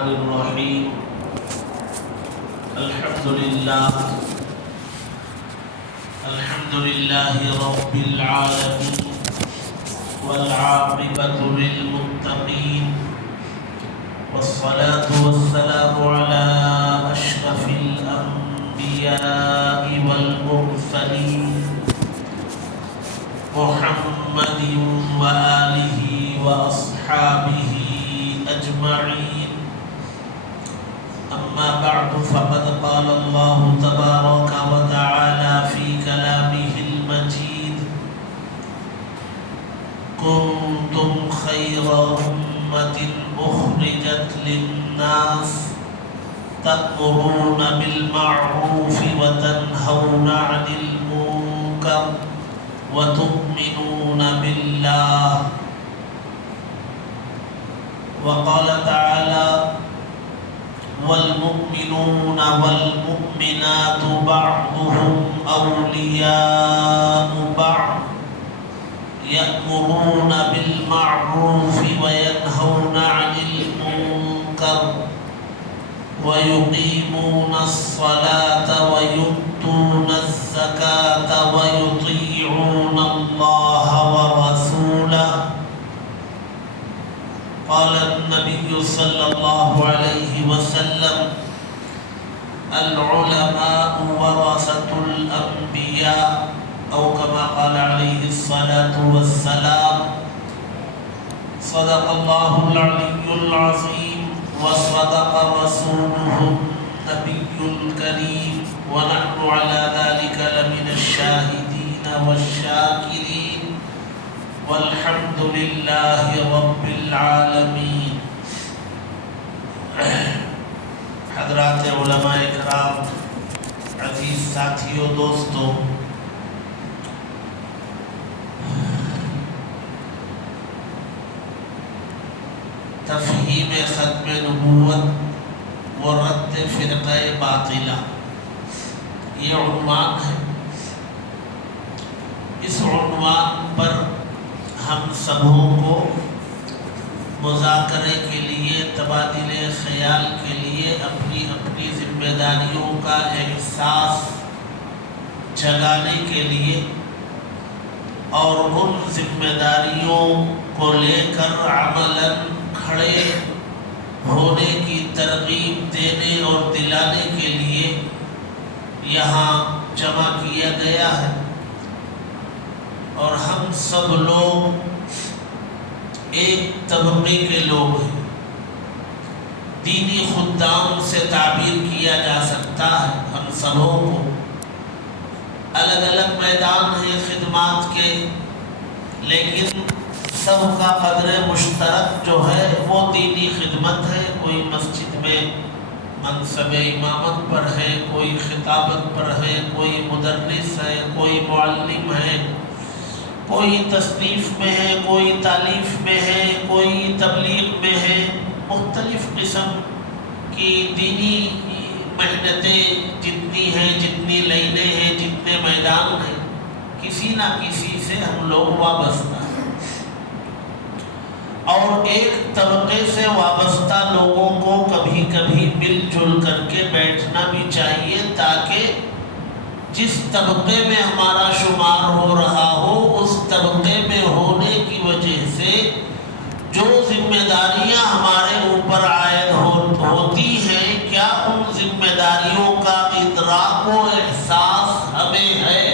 الرحمن الرحيم الحمد لله رب العالمين والعاقبة للمتقين والصلاة والسلام على أشرف الأنبياء والمرسلين محمد وآله وأصحابه أجمعين. أما بعد فقد قال الله تبارك وتعالى في كلامه المجيد: كنتم خير أمة أخرجت للناس تأمرون بالمعروف وتنهون عن المنكر وتؤمنون بالله. وقال تعالى: والمؤمنون والمؤمنات بعضهم أولياء بعض يأمرون بالمعروف وينهون عن المنكر ويقيمون الصلاة ويؤتون الزكاة ويطيعون الله ورسوله. قال النبي صلى الله عليه وسلم: العلماء ورثة الأنبياء، أو كما قال عليه الصلاة والسلام. صدق الله العلي العظيم وصدق رسوله النبي الكريم، ونحن على ذلك لمن الشاهدين والشاكرين، والحمد لله رب العالمین. حضرات علماء کرام، عزیز ساتھیوں، دوستوں، تفہیم ختم نبوت و رد فرقہ باطلہ، یہ عنوان ہے. اس عنوان پر ہم سبوں کو مذاکرے کے لیے، تبادلے خیال کے لیے، اپنی اپنی ذمہ داریوں کا احساس جگانے کے لیے اور ان ذمہ داریوں کو لے کر عملاً کھڑے ہونے کی ترغیب دینے اور دلانے کے لیے یہاں جمع کیا گیا ہے. اور ہم سب لوگ ایک طبقے کے لوگ ہیں. دینی خدام سے تعبیر کیا جا سکتا ہے. ہم سبوں کو الگ الگ میدان ہیں خدمات کے، لیکن سب کا قدر مشترک جو ہے وہ دینی خدمت ہے. کوئی مسجد میں منصب امامت پر ہے، کوئی خطابت پر ہے، کوئی مدرس ہے، کوئی معلم ہے، کوئی تصنیف میں ہے، کوئی تالیف میں ہے، کوئی تبلیغ میں ہے. مختلف قسم کی دینی محنتیں جتنی ہیں، جتنی لائنیں ہیں، جتنے میدان ہیں، کسی نہ کسی سے ہم لوگ وابستہ ہیں. اور ایک طبقے سے وابستہ لوگوں کو کبھی کبھی مل جل کر کے بیٹھنا بھی چاہیے، تاکہ جس طبقے میں ہمارا شمار ہو رہا ہو، اس طبقے میں ہونے کی وجہ سے جو ذمہ داریاں ہمارے اوپر عائد ہوتی ہیں، کیا ان ذمہ داریوں کا ادراک و احساس ہمیں ہے،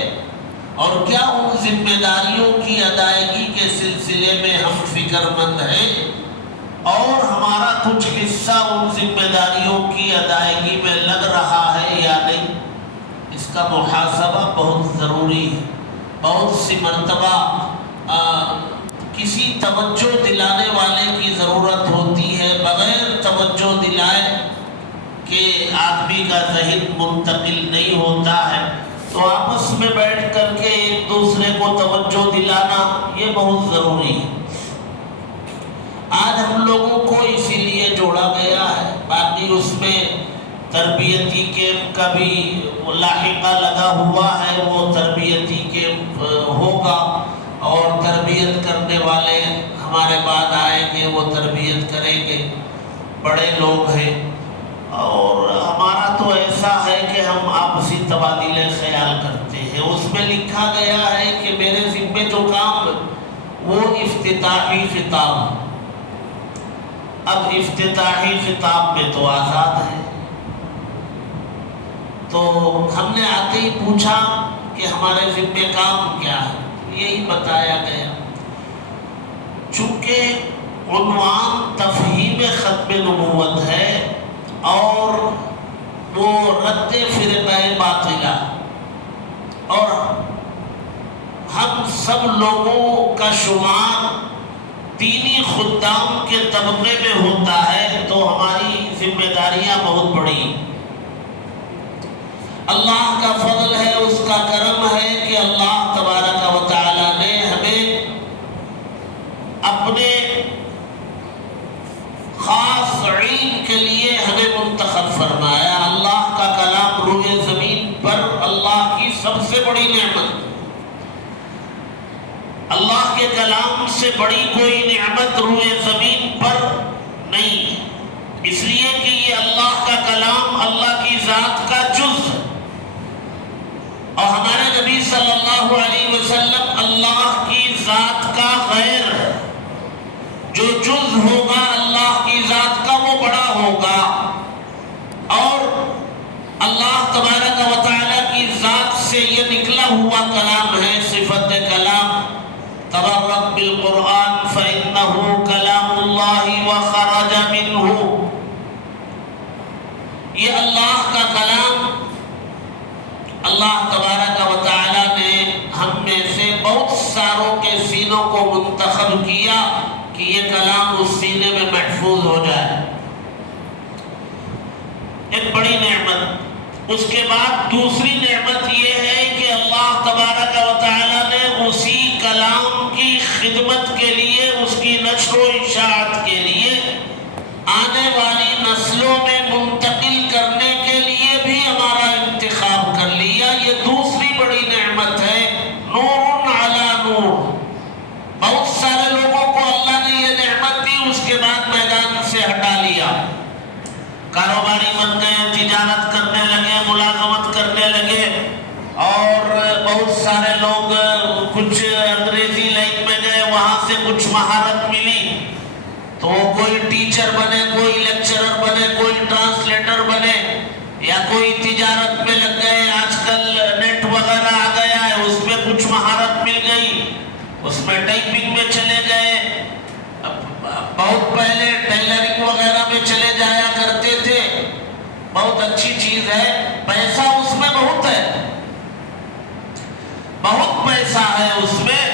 اور کیا ان ذمہ داریوں کی ادائیگی کے سلسلے میں ہم فکر مند ہیں، اور ہمارا کچھ حصہ ان ذمہ داریوں کی ادائیگی میں لگ رہا ہے یا نہیں. اس کا محاسبہ بہت ضروری ہے. بہت سی مرتبہ کسی توجہ دلانے والے کی ضرورت ہوتی ہے. بغیر توجہ دلائے کہ آدمی کا ذہن منتقل نہیں ہوتا ہے. تو آپس میں بیٹھ کر کے ایک دوسرے کو توجہ دلانا یہ بہت ضروری ہے. آج ہم لوگوں کو اسی لیے جوڑا گیا ہے. باقی اس میں تربیتی کیمپ کا بھی لاحقہ لگا ہوا ہے، وہ تربیتی کیمپ ہوگا اور تربیت کرنے والے ہمارے بعد آئیں گے، وہ تربیت کریں گے. بڑے لوگ ہیں، اور ہمارا تو ایسا ہے کہ ہم آپسی تبادلے خیال کرتے ہیں۔ اس میں لکھا گیا ہے کہ میرے ذمے جو کام وہ افتتاحی خطاب، اب افتتاحی خطاب میں تو آزاد ہے، تو ہم نے آتے ہی پوچھا کہ ہمارے ذمہ کام کیا ہے، یہی بتایا گیا۔ چونکہ عنوان تفہیم ختم نبوت ہے اور وہ رد فرقہ باطلہ، اور ہم سب لوگوں کا شمار دینی خدام کے طبقے میں ہوتا ہے، تو ہماری ذمہ داریاں بہت بڑی۔ اللہ کا فضل ہے، اس کا کرم ہے کہ اللہ تبارک و تعالی نے ہمیں اپنے خاص علم کے لیے ہمیں منتخب فرمایا۔ اللہ کا کلام روئے زمین پر اللہ کی سب سے بڑی نعمت، اللہ کے کلام سے بڑی کوئی نعمت روئے زمین پر نہیں ہے، اس لیے کہ یہ اللہ کا کلام اللہ کی ذات کا جز ہے، اور ہمارے نبی صلی اللہ علیہ وسلم اللہ کی ذات کا غیر ہے۔ جو جز ہوگا اللہ کی ذات کا وہ بڑا ہوگا، اور اللہ تبارک و تعالی کی ذات سے یہ نکلا ہوا کلام ہے، صفت کلام۔ تبرک بالقرآن فإنہ کلام اللہ وخرج منہ، یہ اللہ کا کلام، اللہ تبارک و تعالی نے ہم میں سے بہت ساروں کے سینوں کو منتخب کیا کہ یہ کلام اس سینے میں محفوظ ہو جائے، ایک بڑی نعمت۔ اس کے بعد دوسری نعمت یہ ہے کہ اللہ تبارک و تعالی نے اسی کلام کی خدمت کے لیے، اس کی نشر و اشاعت کے لیے، آنے والی نسلوں میں منتقل کرنے کے لیے بھی ہمارا انتخاب کر لیا۔ یہ دوسری بڑی نعمت ہے، نور علی نور۔ بہت سارے لوگوں کو اللہ نے یہ نعمت دی، اس کے بعد میدان سے ہٹا لیا، کاروباری بن گئے، تجارت کرنے لگے، ملازمت کرنے لگے، اور بہت سارے لوگ کچھ انگریزی لائن میں گئے، وہاں سے کچھ مہارت ملی تو کوئی ٹیچر بنے، کوئی لیکچرر بنے، کوئی ٹرانسلیٹر بنے، یا کوئی تجارت میں لگ گئے۔ آج کل نیٹ وغیرہ آ گیا ہے، اس میں کچھ مہارت مل گئی، اس میں ٹائپنگ میں چلے گئے۔ بہت پہلے ٹیلرنگ وغیرہ میں چلے جایا کرتے تھے، بہت اچھی چیز ہے، پیسہ اس میں بہت ہے، بہت پیسہ ہے اس میں،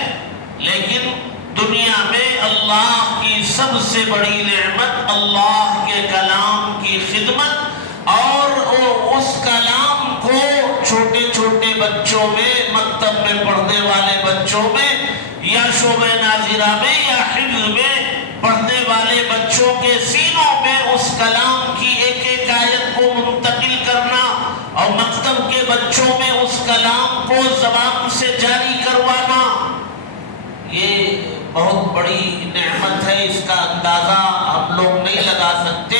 لیکن دنیا میں اللہ کی سب سے بڑی نعمت اللہ کے کلام کی خدمت، اور اس کلام کو چھوٹے چھوٹے بچوں میں، مکتب میں پڑھنے والے بچوں میں، یا شعبہ ناظرہ میں، یا حفظ میں پڑھنے والے بچوں کے سینوں میں اس کلام کی ایک ایک آیت کو منتقل کرنا، اور مکتب کے بچوں میں اس کلام کو زبان سے جاری کروانا، یہ بہت بڑی نعمت ہے۔ اس کا اندازہ ہم لوگ نہیں لگا سکتے۔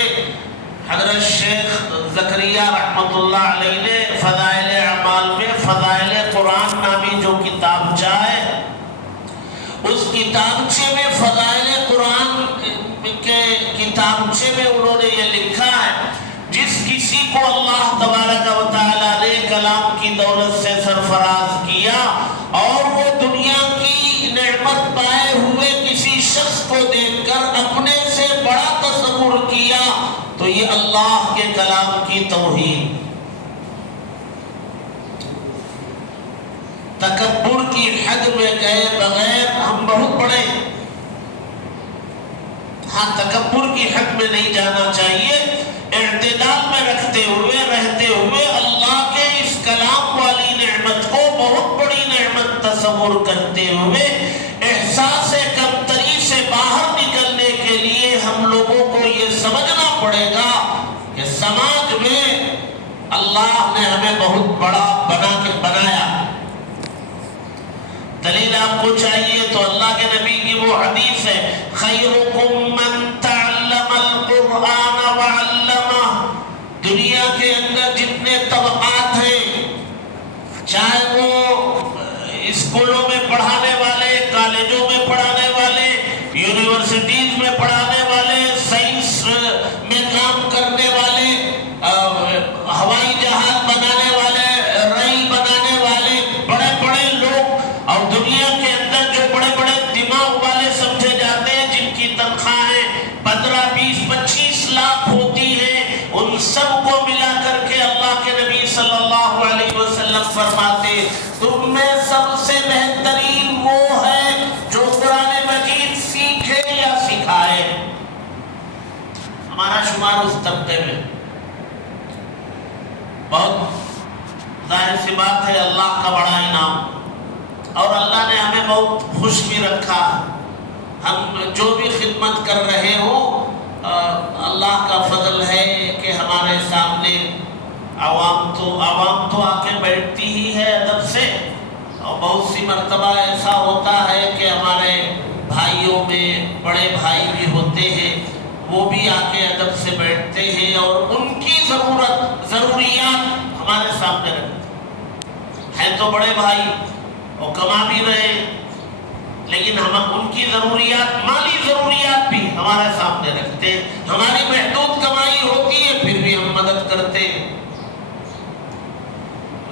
حضرت شیخ زکریا رحمۃ اللہ علیہ نے فضائل اعمال میں فضائل قرآن نامی جو کتابچہ ہے، اس کتابچے میں فضائل قرآن کے کتابچے میں انہوں نے یہ لکھا ہے، جس کسی کو اللہ تبارک و تعالیٰ نے کلام کی دولت سے سرفراز کیا، اور وہ دنیا کی نعمت پائے ہوئے کسی شخص کو دیکھ کر اپنے سے بڑا تصور کیا، تو یہ اللہ کے کلام کی توہین، تکبر کی حد میں گئے بغیر ہم بہت بڑے، ہاں تکبر کی حد میں نہیں جانا چاہیے، اعتدال میں رکھتے ہوئے رہتے ہوئے اللہ کے اس کلام والی نعمت کو بہت بڑی نعمت تصور کرتے ہوئے احساس کمتری سے باہر نکلنے کے لیے ہم لوگوں کو یہ سمجھنا پڑے گا کہ سماج میں اللہ نے ہمیں بہت بڑا بنایا۔ دلیل آپ کو چاہیے تو اللہ کے نبی کی وہ حدیث ہے، خیرکم من تعلم القرآن القرآن وعلمہ. دنیا کے اندر جتنے طبقات ہیں، چاہے وہ اسکولوں میں پڑھانے والے، کالجوں میں پڑھانے والے، یونیورسٹیز میں پڑھانے والے، سائنس میں کام کرنے والے، ہوائی جہاز بنانے والے، ریل بنانے والے، بڑے بڑے لوگ، اور دنیا کے اندر جو بڑے بڑے دماغ والے سمجھے جاتے ہیں، جن کی تنخواہیں 15، 20، 25 لاکھ ہوتی ہیں، ان سب کو ملا کر کے اللہ کے نبی صلی اللہ علیہ وسلم فرماتے تم میں سب سے بہترین وہ ہے جو قرآن مجید سیکھے یا سکھائے. ہمارا شمار اس طبقے میں. بہت ظاہر سی بات ہے، اللہ کا بڑا انعام، اور اللہ نے ہمیں بہت خوش بھی رکھا. ہم جو بھی خدمت کر رہے ہوں، اللہ کا فضل ہے کہ ہمارے سامنے عوام تو آ کے بیٹھتی ہی ہے ادب سے، اور بہت سی مرتبہ ایسا ہوتا ہے کہ ہمارے بھائیوں میں بڑے بھائی بھی ہوتے ہیں، وہ بھی آ کے ادب سے بیٹھتے ہیں اور ان کی ضروریات ہمارے سامنے رکھتے ہیں. تو بڑے بھائی وہ کما بھی رہے، لیکن ہم ان کی ضروریات، مالی ضروریات بھی ہمارے سامنے رکھتے ہیں. ہماری محدود کمائی ہوتی ہے، پھر بھی ہم مدد کرتے ہیں.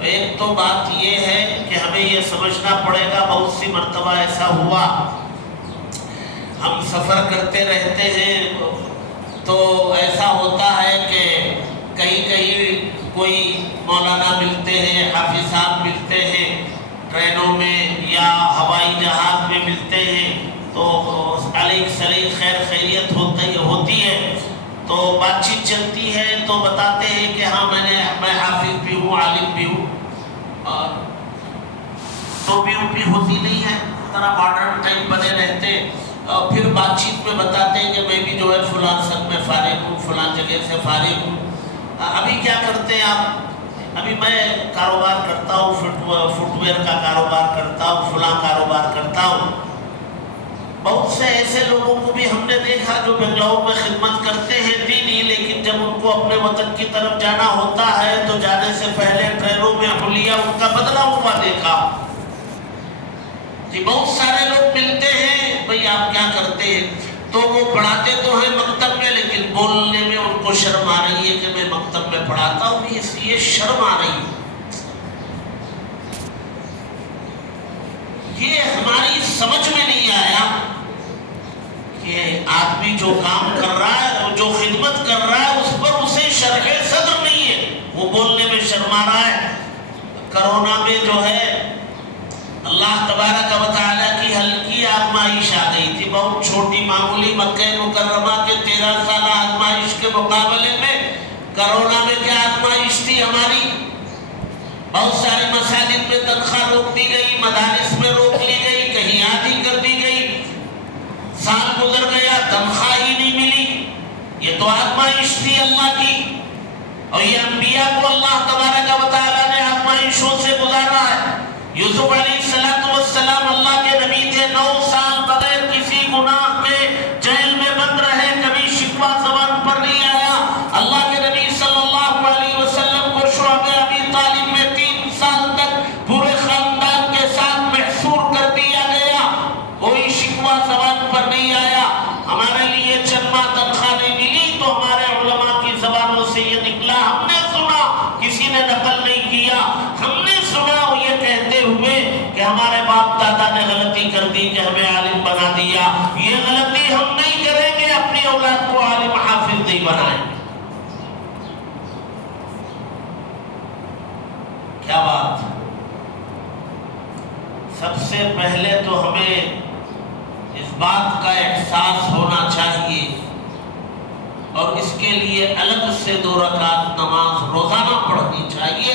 ایک تو بات یہ ہے کہ ہمیں یہ سمجھنا پڑے گا، بہت سی مرتبہ ایسا ہوا، ہم سفر کرتے رہتے ہیں تو ایسا ہوتا ہے کہ کہیں کوئی مولانا ملتے ہیں، حافظ صاحب ملتے ہیں، ٹرینوں میں یا ہوائی جہاز میں ملتے ہیں، تو علیک سلیک خیر خیریت ہوتی ہے، تو بات چیت چلتی ہے، تو بتاتے ہیں کہ ہاں میں حافظ بھی ہوں، عالم بھی ہوں، اور ٹوپی اوپی ہوتی نہیں ہے، طرح ماڈرن ٹائپ بنے رہتے، اور پھر بات چیت میں بتاتے ہیں کہ میں بھی جو ہے فلاں سن میں فارغ ہوں، فلاں جگہ سے فارغ ہوں. ابھی کیا کرتے ہیں آپ؟ ابھی میں کاروبار کرتا ہوں، فٹ ویئر کا کاروبار کرتا ہوں، فلاں کاروبار کرتا ہوں. بہت سے ایسے لوگوں کو بھی ہم نے دیکھا جو بنگلور میں خدمت کرتے ہیں دینی، لیکن جب ان کو اپنے وطن کی طرف جانا ہوتا ہے تو جانے سے پہلے ٹرینوں میں حلیہ ان کا بدلا ہوا دیکھا. جی بہت سارے لوگ ملتے ہیں، بھئی آپ کیا کرتے ہیں؟ تو وہ پڑھاتے تو ہیں مکتب میں، لیکن بولنے میں ان کو شرم آ رہی ہے کہ میں مکتب میں پڑھاتا ہوں، اس لیے شرم آ رہی ہے. یہ ہماری سمجھ میں نہیں آیا کہ آدمی جو کام کر رہا ہے، جو خدمت کر رہا ہے، اس پر اسے شرح صدر نہیں ہے، وہ بولنے میں شرما رہا ہے. کرونا میں جو ہے اللہ تبارک و تعالیٰ کی ہلکی آزمائش آ گئی تھی، بہت چھوٹی معمولی. مکہ مکرمہ کے 13 سالہ آزمائش کے مقابلے میں کرونا میں کیا آزمائش تھی ہماری. بہت سارے مساجد میں تنخواہ روک دی گئی، مدارس میں روک لی گئی، کہیں آدھی کر دی گئی. سال گزر گیا، تنخواہ ہی نہیں ملی. یہ تو آزمائش تھی اللہ کی، اور یہ انبیاء کو اللہ تبارک و تعالیٰ نے آزمائشوں سے گزارا ہے. یوسف علیہ السلام اللہ کے نبی تھے، 9 سال بغیر کسی گناہ کے جیل میں بند رہے، کبھی شکوہ زبان پر نہیں آیا. اللہ کے نبی صلی اللہ علیہ وسلم کو شعب ابی طالب میں 3 سال تک پورے خاندان کے ساتھ محصور کر دیا گیا، کوئی شکوہ زبان پر نہیں آیا. ہمارے لیے چندہ تنخواہ نہیں ملی تو ہمارے علماء کی زبانوں سے یہ نکلا، ہم نے سنا، کسی نے نقل نہیں کیا، ہم نے سنا وہ یہ کہتے ہوئے کہ ہمارے باپ دادا نے غلطی کر دی کہ ہمیں عالم بنا دیا. یہ غلطی ہم نہیں کریں گے، اپنی اولاد کو عالم حافظ نہیں بنائیں. کیا بات. سب سے پہلے تو ہمیں اس بات کا احساس ہونا چاہیے، اور اس کے لیے الگ سے 2 رکعت نماز روزانہ پڑھنی چاہیے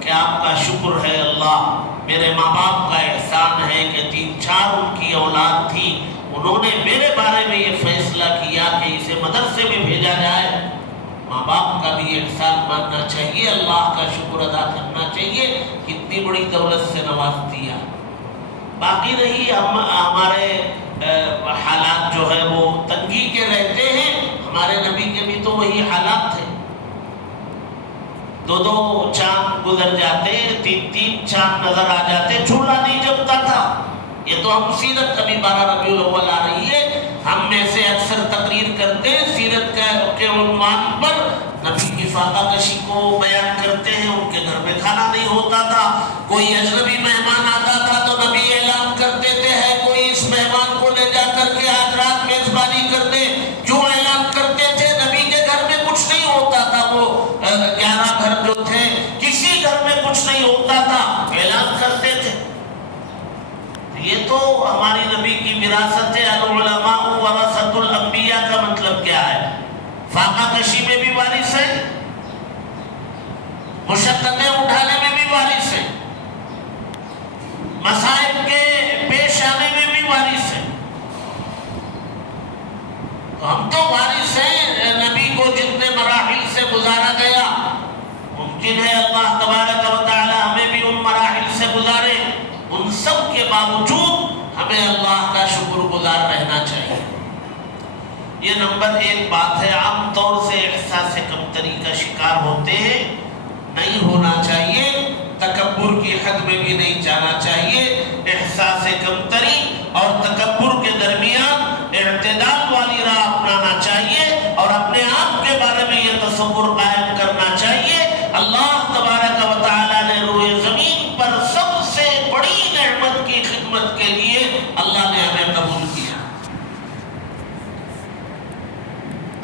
کہ آپ کا شکر ہے اللہ، میرے ماں باپ کا احسان ہے کہ 3-4 ان کی اولاد تھی، انہوں نے میرے بارے میں یہ فیصلہ کیا کہ اسے مدرسے میں بھیجا جائے. ماں باپ کا بھی احسان ماننا چاہیے، اللہ کا شکر ادا کرنا چاہیے، کتنی بڑی دولت سے نواز دیا. باقی رہی ہمارے حالات جو ہے وہ تنگی کے رہتے ہیں، ہمارے نبی کے بھی تو وہی حالات تھے، 2 چاند گزر جاتے، 3 چاند نظر آ جاتے، چولہا نہیں جلتا تھا۔ یہ تو ہم سیرت ابھی 12 ربیع الاول آ رہی ہے، ہم میں سے اکثر تقریر کرتے ہیں سیرت کے عنوان پر نبی کی فاقہ کشی کو بیان کرتے ہیں۔ ان کے گھر میں کھانا نہیں ہوتا تھا، کوئی اجنبی مہمان آتا تھا تو نبی اعلان کرتے تھے ہے کوئی اس مہمان کو لے جا کر کے آج رات میزبانی کر دے۔ کیوں اعلان کرتے تھے؟ نبی کے گھر میں کچھ نہیں ہوتا تھا، وہ 11 گھر جو تھے کسی گھر میں کچھ نہیں ہوتا تھا، اعلان کرتے تھے۔ یہ تو ہماری نبی کی وراثت ہے، العلماء ورثۃ الانبیاء کا مطلب کیا ہے؟ فاقہ کشی میں بھی وارث ہے، مشقتیں اٹھانے میں بھی وارث ہے، مصائب کے پیش آنے میں بھی وارث ہے۔ تو ہم تو وارث ہیں نبی کو جتنے مراحل سے گزارا گیا، ممکن ہے اللہ تبارک و تعالی ہمیں بھی ان مراحل سے گزارے، ان سب کے باوجود ہمیں اللہ کا شکر گزار رہنا چاہیے۔ یہ نمبر 1 بات ہے۔ عام طور سے احساس کمتری کا شکار ہوتے ہیں، نہیں ہونا چاہیے، تکبر کی حد میں بھی نہیں جانا چاہیے۔ احساس کمتری اور تکبر کے درمیان اعتدال والی راہ اپنانا چاہیے اور اپنے آپ کے بارے میں یہ تصور قائم کرنا چاہیے اللہ تبارک و تعالیٰ نے روئے زمین پر سب سے بڑی نعمت کی خدمت کے لیے اللہ نے ہمیں قبول کیا۔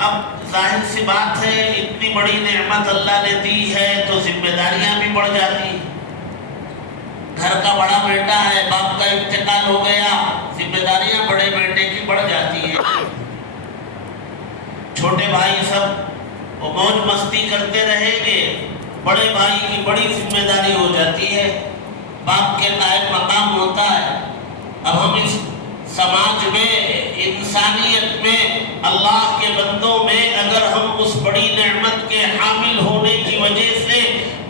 اب ظاہر سی بات ہے، اتنی بڑی نعمت اللہ نے دی ہے تو ذمہ داریاں بھی بڑھ جاتی ہیں۔ گھر کا بڑا بیٹا ہے، باپ کا انتقال ہو گیا، ذمہ داریاں بڑے بیٹے کی بڑھ جاتی ہیں۔ چھوٹے بھائی سب وہ موج مستی کرتے رہیں گے، بڑے بھائی کی بڑی ذمہ داری ہو جاتی ہے، باپ کے قائم مقام ہوتا ہے۔ اب ہم اس سماج میں، انسانیت میں، اللہ کے بندوں میں اگر ہم اس بڑی نعمت کے حامل ہونے کی وجہ سے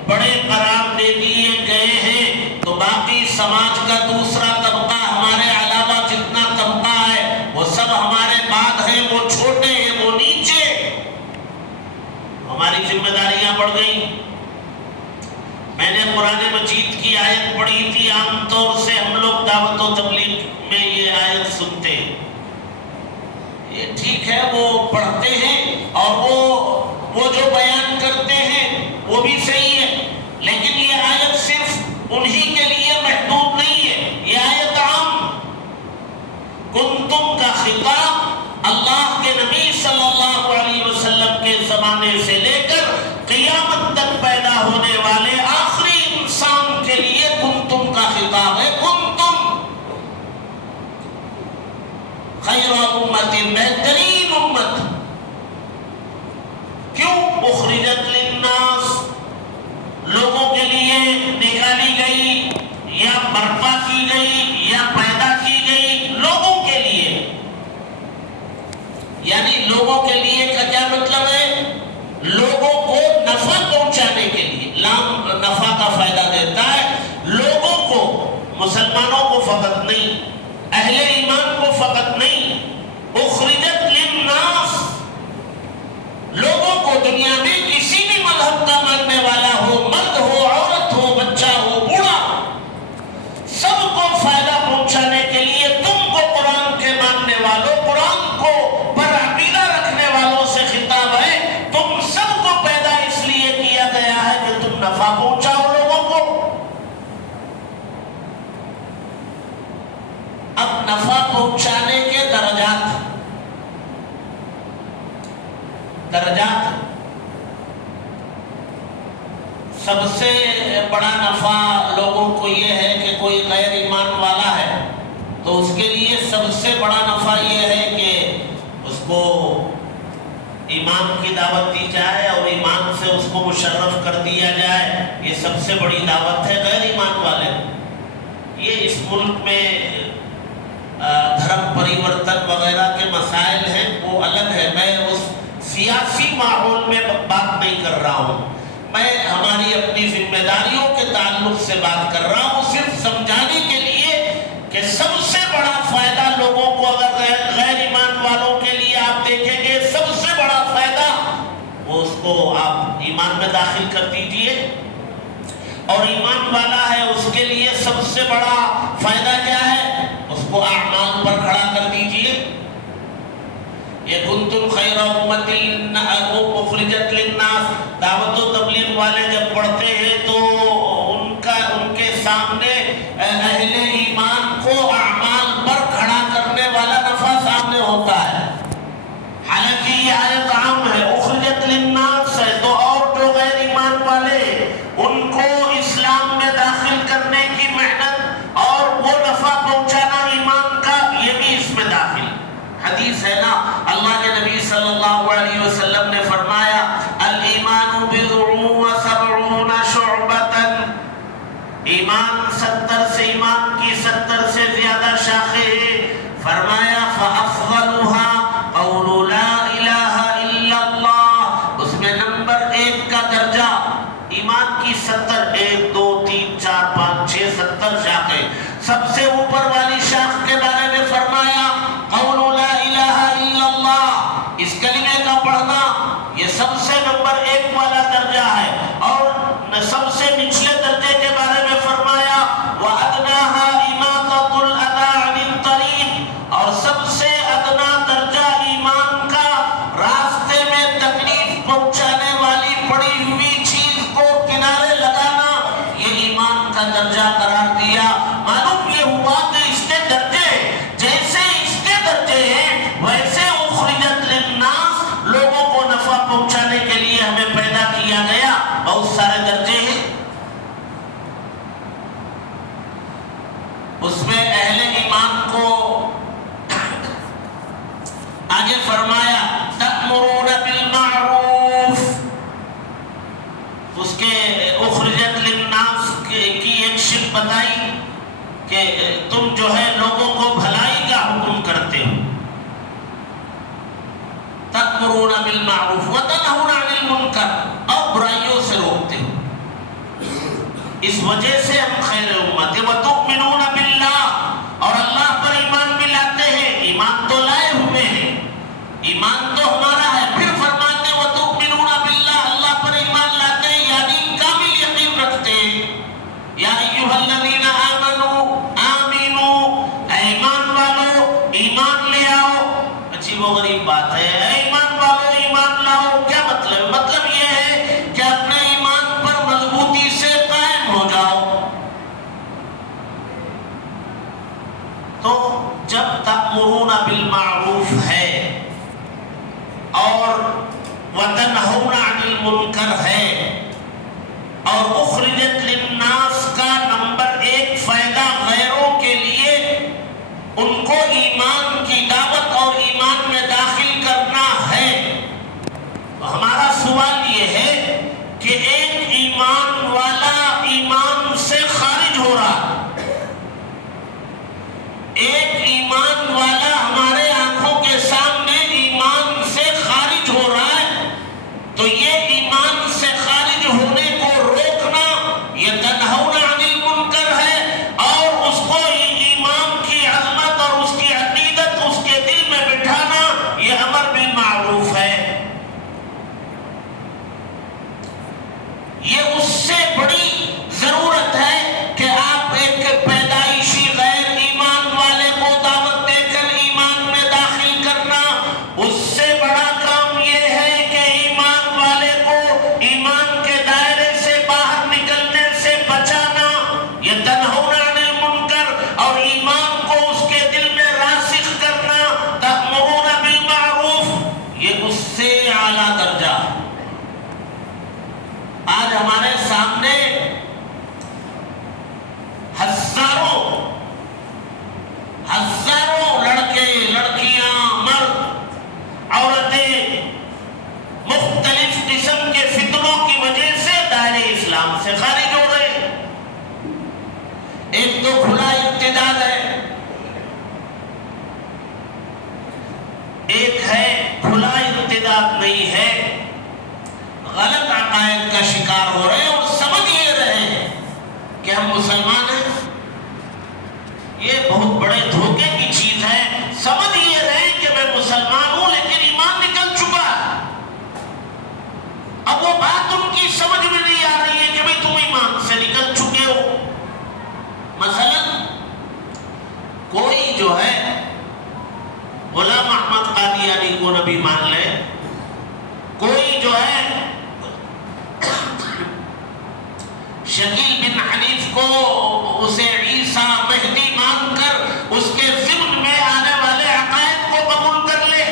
بڑے قرار دے دیے گئے ہیں تو باقی سماج کا دوسرا طبقہ، ہمارے علاوہ جتنا طبقہ ہے وہ سب ہمارے بعد ہیں، وہ چھوٹے ہیں، وہ نیچے۔ ہماری ذمہ داریاں بڑھ گئیں۔ میں نے قرآن مجید کی آیت پڑھی تھی، عام طور سے ہم لوگ دعوت و تبلیغ میں یہ آیت سنتے ہیں، یہ ٹھیک ہے وہ پڑھتے ہیں اور وہ جو بیان کرتے ہیں وہ بھی صحیح ہے، لیکن یہ آیت صرف انہی کے لیے محدود نہیں ہے، یہ آیت عام کنتم کا خطاب اللہ کے نبی صلی اللہ علیہ وسلم کے زمانے سے لے کر قیامت تک پیدا ہونے والے آخری انسان کے لیے کنتم کا خطاب ہے۔ کنتم خیر امت، بہترین امت۔ کیوں؟ اخرجت للناس، لوگوں کے لیے نکالی گئی یا برپا کی گئی یا پیدا کی گئی، لوگوں کے لیے، یعنی لوگوں کے لیے کا کیا مطلب ہے؟ لوگوں کو نفع پہنچانے کے لیے، لام نفع کا فائدہ دیتا ہے، لوگوں کو، مسلمانوں کو فقط نہیں، اہل ایمان کو فقط نہیں، اخرجت للناس، لوگوں کو، دنیا میں کسی بھی مذہب کا ماننے والا ہو، مرد ہو، عورت ہو، بچہ ہو، بوڑھا، سب کو فائدہ پہنچانے کے لیے تم کو، قرآن کے ماننے والوں، قرآن کو پر عقیدہ رکھنے والوں سے خطاب ہے، تم سب کو پیدا اس لیے کیا گیا ہے کہ تم نفع پہنچاؤ لوگوں کو۔ اب نفع پہنچانے کے درجات، سب سے بڑا نفع لوگوں کو یہ ہے کہ کوئی غیر ایمان والا ہے تو اس کے لیے سب سے بڑا نفع یہ ہے کہ اس کو ایمان کی دعوت دی جائے اور ایمان سے اس کو مشرف کر دیا جائے، یہ سب سے بڑی دعوت ہے غیر ایمان والے۔ یہ اس ملک میں دھرم پریورتن وغیرہ کے مسائل ہیں، وہ الگ ہے، میں اس سیاسی ماحول میں بات نہیں کر رہا ہوں، میں ہماری اپنی ذمہ داریوں کے تعلق سے بات کر رہا ہوں، صرف سمجھانے کے لیے کہ سب سے بڑا فائدہ لوگوں کو، اگر غیر ایمان والوں کے لیے آپ دیکھیں گے سب سے بڑا وہ اس کو آپ ایمان میں داخل کر دیجئے. اور ایمان والا ہے اس کے لیے سب سے بڑا فائدہ کیا ہے؟ اس کو اعمال پر کھڑا کر دیجئے. یہ کنتم خیر امۃ اخرجت للناس، دعوت و تبلیغ والے جب پڑھتے ہیں تو ان کے سامنے اہل ایمان کو اعمال پر کھڑا کرنے والا نفع سامنے ہوتا ہے. حالانکہ یہ آیت عام ہے، اخرجت للناس ہے، تو اور جو غیر ایمان والے ان کو اسلام میں داخل کرنے کی محنت اور وہ نفع پہنچانا ایمان کا، یہ بھی اس میں داخل. حدیث ہے نا، اللہ کے نبی صلی اللہ علیہ وسلم نے فرمایا الایمان بضع وسبعون شعبۃ، ایمان 70 کی 70 سے زیادہ شاخیں ہیں. فرمایا فافضلها قول لا الہ الا اللہ، اس میں نمبر 1 کا درجہ ایمان کی 70، 1 2 3 4 5 6 70 شاخیں. سب سے اوپر والی شاخ کے بارے میں فرمایا قول لا الہ الا اللہ، اس کلمے کا پڑھنا یہ سب سے نمبر 1 والا درجہ ہے. اور سب سے نچلے درجے کے بارے میں فرمایا وَأَدْنَاهَا إِمَاطَةُ الْأَذَىٰ عَنِ الطَّرِيقِ، اور سب سے ادنا درجہ ایمان کا راستے میں تکلیف پہنچانے والی پڑی ہوئی چیز کو کنارے لگانا، یہ ایمان کا درجہ قرار دیا. معلوم یہ ہوا کہ اس کے درجے جیسے اس کے درجے ہیں ویسے اخرجت للناس، لوگوں کو نفع پہنچانے کے لیے ہمیں پیدا کیا گیا، بہت سارے درجے ہیں. اس میں اہل ایمان کو آگے فرمایا تأمرون بالمعروف، اس کے اخرجت للناس کی ایک شق بتائی کہ تم جو ہے لوگوں کو بھلائی کا حکم کرتے ہو. تأمرون بالمعروف وتنہون عن المنکر، اور برائیوں سے روکتے ہو. اس وجہ سے ہم خیر امت ہیں. وتؤمنون باللہ، اور اللہ پر ایمان بھی لاتے ہیں. ایمان تو لائے ہوئے ہیں، ایمان تو ہمارا ہے. پھر فرماتے ہیں وتؤمنون باللہ، اللہ پر ایمان لاتے ہیں یعنی کامل یقین رکھتے ہیں. یا ایھا الذین آمنوا آمنوا، اے ایمان والو ایمان لے آؤ. عجیب و غریب بات ہے، اے ایمان والو ایمان لاؤ. کیا مطلب؟ مطلب یہ ہے کہ اپنے ایمان پر مضبوطی سے قائم ہو جاؤ. تو جب تأمرون بالمعروف ہے اور وتنہون عن المنکر ہے اور اخرجت للناس کا نمبر 1 فائدہ غیروں کے لیے ان کو ایمان کی دعوت اور ایمان میں داخل کرنا ہے، تو ہمارا سوال یہ ہے کہ ایک ایمان والا ایمان سے خارج ہو رہا، ایک ایمان والا ہمارے آنکھوں کے سامنے ایمان سے خارج ہو رہا ہے، تو یہ ایمان سے خارج ہونے کو روکنا یہ تنہون عن المنکر ہے، اور اس کو ایمان کی عظمت اور اس کی عقیدت اس کے دل میں بٹھانا یہ امر بالمعروف ہے. یہ اس سے بڑی ضرورت ہے کہ آپ ایک پیدائشی غیر ایمان والے کو دعوت دے کر ایمان میں داخل کرنا، اس سے بڑا کام یہ ہے کہ ایمان والے کو ایمان کے دائرے سے باہر نکلنے سے بچانا. یہ تنہون عن المنکر اور ایمان کو اس کے دل میں راسخ کرنا، تأمرون بالمعروف، یہ اس سے اعلیٰ درجہ. آج ہمارے سامنے ہزاروں لڑکے لڑکیاں مرد عورتیں مختلف قسم کے فتنوں کی وجہ سے دائرے اسلام سے خارج ہو رہے. ایک تو کھلا ارتداد ہے، ایک ہے کھلا ارتداد نہیں ہے، غلط عقائد کا شکار ہو رہے ہیں اور سمجھ یہ رہے ہیں کہ ہم مسلمان ہیں. یہ بہت بڑے دھوکے کی چیز ہے. سمجھ یہ رہے کہ میں مسلمان ہوں لیکن ایمان نکل چکا ہے. کو نبی مان لے، کوئی جو ہے شکیل بن حنیف کو اسے عیسیٰ مہدی مان کر اس کے ضمن میں آنے والے عقائد کو قبول کر لے،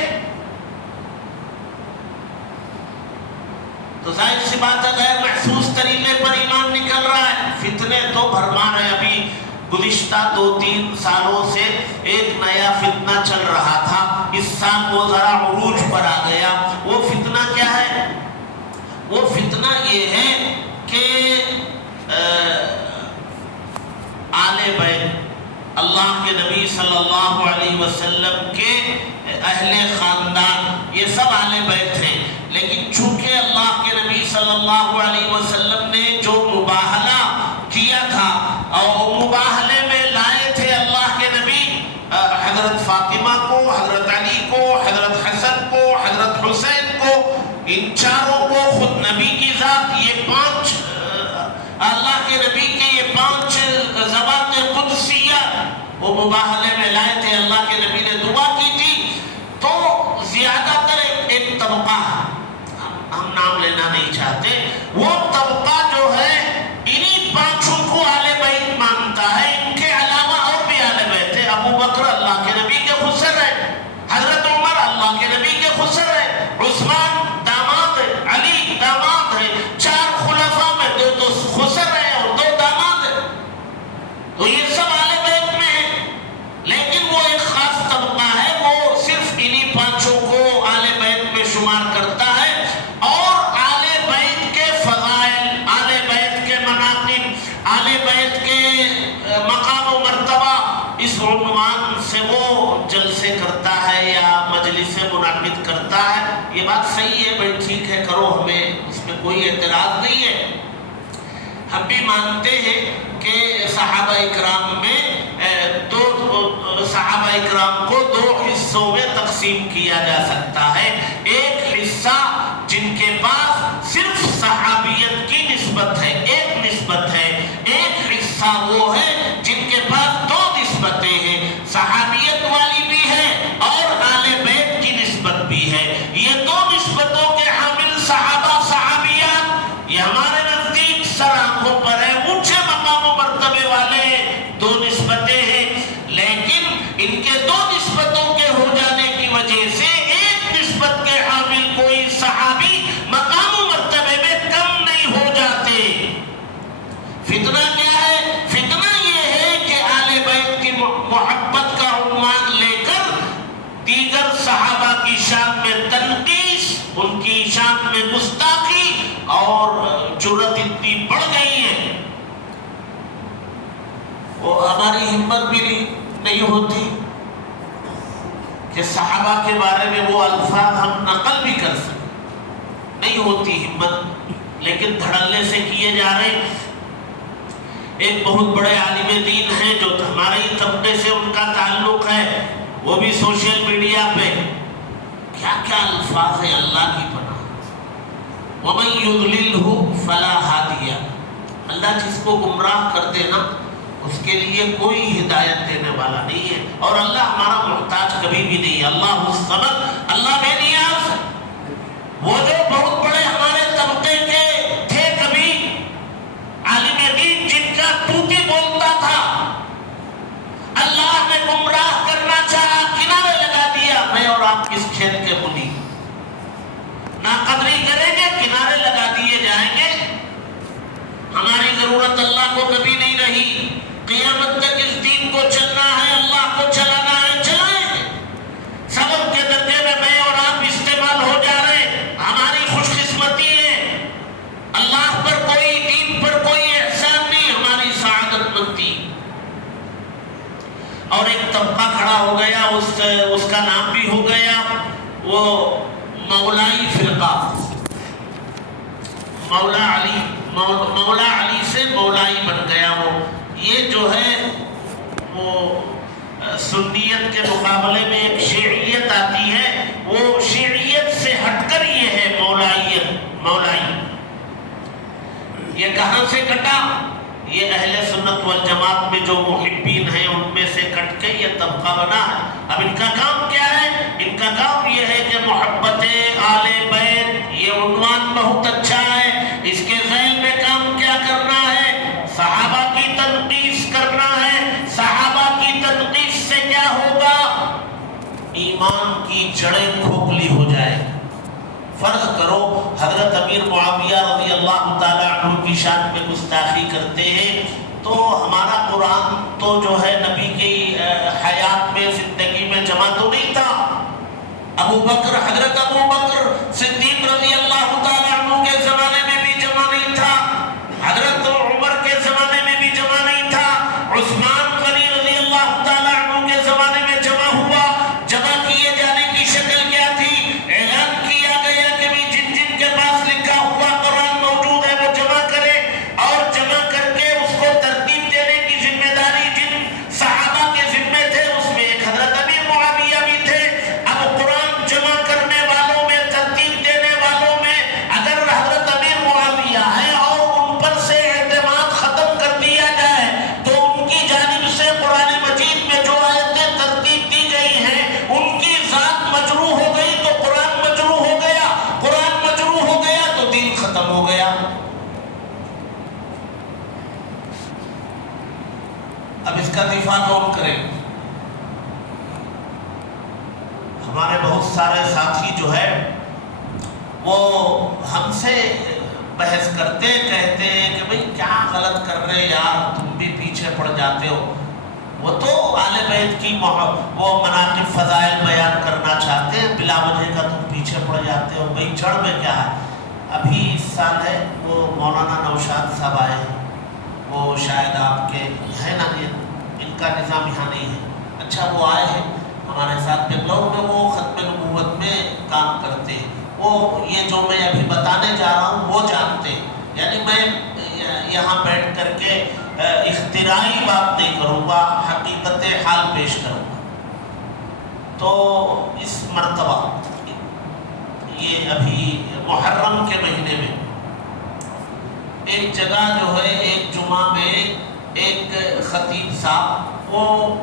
تو ظاہر سی بات ہے غیر محسوس طریقے پر ایمان نکل رہا ہے۔ فتنے تو بھرمار ہے، ابھی گزشتہ 2-3 سالوں سے ایک نیا فتنہ چل رہا تھا، اس سال وہ ذرا عروج پر آ گیا۔ وہ فتنہ کیا ہے؟ وہ فتنہ یہ ہے کہ آل بیت، اللہ کے نبی صلی اللہ علیہ وسلم کے اہل خاندان، یہ سب آل بیت ہیں، لیکن چونکہ اللہ کے نبی صلی اللہ علیہ وسلم نے جو مباہلہ کیا تھا اور مباہلے میں لائے تھے اللہ کے نبی حضرت فاطمہ کو، حضرت علی کو، حضرت حسن کو، حضرت حسین کو، ان چاروں کو خود نبی کی ذات، یہ 5 اللہ کے نبی کے یہ 5 زبان قدسیہ وہ مباہلے میں لائے تھے، اللہ کے نبی نے دعا کی تھی۔ تو زیادہ تر ایک طبقہ، ہم نام لینا نہیں چاہتے، وہ طبقہ جو ہے انہی 5 کو آل بیت مانتا ہے، ان کے علاوہ اور بھی آل بیت ہے۔ ابو بکر اللہ کے نبی کے خسر ہے، حضرت عمر اللہ کے نبی کے خسر ہے، عثمان داماد ہے، علی داماد ہے، 4 خلفاء میں 2 خسر ہے اور 2 داماد ہے، تو یہ سب آل بیت میں ہے۔ لیکن وہ ایک خاص طبقہ ہے، وہ صرف انہی 5 کو آل بیت میں شمار کرتا ہے، اور آل بیت کے فضائل، آل بیت کے مناقب، آل بیت کے مقام و مرتبہ، اس عنوان سے وہ جلسے کرتا ہے یا مجلس منعقد کرتا ہے۔ یہ بات صحیح ہے بھائی، ٹھیک ہے، کرو، ہمیں اس میں کوئی اعتراض نہیں ہے۔ ہم بھی مانتے ہیں کہ صحابہ اکرام میں صحابہ اکرام کو 2 حصوں میں تقسیم کیا جا سکتا ہے۔ ایک حصہ جن کے پاس صرف صحابیت کی نسبت ہے، ایک نسبت ہے، ایک حصہ وہ ہے جن کے پاس 2 نسبتیں ہیں، صحابیت والی بھی ہے اور آل بیت کی نسبت بھی ہے۔ یہ 2 نسبتوں کے حامل صحابہ صحابیات، یہ ہمارے نزدیک سر آنکھوں پر ہے، اونچے مقام و مرتبے والے 2 نسبتیں ہیں، لیکن ان کے 2 نسبتوں کے ہو جانے کی وجہ سے ایک نسبت کے حامل کوئی صحابی مقام و مرتبے میں کم نہیں ہو جاتے۔ فتنہ کیا ہے؟ فتنہ یہ ہے کہ آل بیت کی محبت کا عنوان لے کر دیگر صحابہ کی شان میں تنقیص، ان کی شان میں گستاخی اور جرأت اتنی بڑھ گئی ہے، وہ ہماری ہمت بھی نہیں ہوتی کہ صحابہ کے بارے میں وہ الفاظ ہم نقل بھی کر سکیں، نہیں ہوتی ہمت، لیکن دھڑلے سے کیے جا رہے۔ ایک بہت بڑے عالم دین ہیں جو ہمارے ہی طبقے سے ان کا تعلق ہے، وہ بھی سوشل میڈیا پہ کیا کیا الفاظ ہیں، اللہ کی پناہ، وَمَن يُضْلِلْهُ فَلَا هَادِيَ، اللہ جس کو گمراہ کر دے نا اس کے لیے کوئی ہدایت دینے والا نہیں ہے، اور اللہ ہمارا محتاج کبھی بھی نہیں ہے، اللہ الصمد، اللہ بے نیاز۔ وہ جو بہت بڑے ہمارے طبقے کے تھے کبھی عالم دین، جن کا طوطی بولتا تھا، اللہ نے گمراہ کرنا چاہا، کنارے لگا دیا، میں اور آپ کس کھیت کے ملی، ناقدری کریں گے، کنارے لگا دیے جائیں گے، ہماری ضرورت اللہ کو کبھی نہیں رہی۔ قیامت تک اس دین کو چلنا ہے، اللہ کو چلانا ہے، چلائیں۔ سبب کے درجے میں میں اور آپ استعمال ہو جا رہے، ہماری خوش قسمتی ہے، اللہ پر کوئی، دین پر کوئی احسان نہیں، ہماری سعادت مندی۔ اور ایک طبقہ کھڑا ہو گیا، اس کا نام بھی ہو گیا وہ مولائی فرقہ، مولا علی سے مولائی بن گیا۔ وہ یہ جو ہے وہ سنیت کے مقابلے میں ایک شیعیت آتی ہے، وہ شیعیت سے ہٹ کر یہ ہے مولائی۔ یہ کہاں سے کٹا؟ یہ اہل سنت والجماعت میں جو محبین ہیں ان میں سے کٹ کے یہ طبقہ بنا ہے۔ اب ان کا کام کیا ہے؟ ان کا کام یہ ہے کہ محبت آل بیت، یہ عنوان بہت اچھا ہے، اس کے ذیل میں کام کیا کرنا ہے؟ صحابہ کی تنقیص کرنا ہے۔ صحابہ کی تنقیص سے کیا ہوگا؟ ایمان کی جڑیں کھوکھلی ہو جائے گی۔ فرض کرو حضرت امیر معاویہ رضی اللہ تعالیٰ عنہ کی شان میں گستاخی کرتے ہیں، تو ہمارا قرآن تو جو ہے نبی کی حیات میں، زندگی میں جمع تو نہیں تھا۔ حضرت ابو بکر صدیق رضی اللہ تعالیٰ عنہ کے زمانے میں بھی جمع نہیں تھا، حضرت عمر کے زمانے میں بھی جمع نہیں تھا، عثمان غنی رضی اللہ تعالیٰ عنہ کے زمانے میں جمع ہوا۔ جمع کیے جانے کی شکل کیا تھی؟ اعلان کیا گیا کہ بھی جن جن کے پاس لکھا ہوا قرآن موجود ہے وہ جمع کرے، اور جمع کر کے اس کو ترتیب دینے کی ذمہ داری جن صحابہ کے ذمے تھے اس میں ایک حضرت امیر معاویہ بھی تھے۔ اب قرآن جمع کرنے والوں میں، ترتیب دینے والوں میں اگر حضرت امیر معاویہ ہے اور ان پر سے اعتماد ختم کر دیا جائے تو ان کی جانب سے قرآن مجید میں جو آیتیں ترتیب دی گئی ہیں ان کی ذات مجروح ہو گئی تو قرآن مجروح ہو گیا، قرآن مجروح ہو گیا تو دین ختم ہو گیا۔ اب اس کا دفاع کون کرے؟ ہمارے بہت سارے ساتھی جو ہے وہ ہم سے بحث کرتے کہتے ہیں کہ بھئی کیا غلط کر رہے یار، تم بھی پیچھے پڑ جاتے ہو۔ وہ تو آل بیت کی وہ مناقب فضائل بیان کرنا چاہتے ہیں، بلا وجہ کا تم پیچھے پڑ جاتے ہو۔ بھئی جڑ میں کیا ہے؟ ابھی اس سال ہے وہ مولانا نوشاد صاحب آئے ہیں، وہ شاید آپ کے ہے نا، ان کا نظام یہاں نہیں ہے، اچھا وہ آئے ہیں ہمارے ساتھ بنگلور میں، وہ ختم نبوت میں کام کرتے ہیں۔ وہ یہ جو میں ابھی بتانے جا رہا ہوں وہ جانتے ہیں، یعنی میں یہاں بیٹھ کر کے اختراعی بات نہیں کروں گا، حقیقت حال پیش کروں گا۔ تو اس مرتبہ یہ ابھی محرم کے مہینے میں ایک جگہ جو ہے، ایک جمعہ میں ایک خطیب صاحب، وہ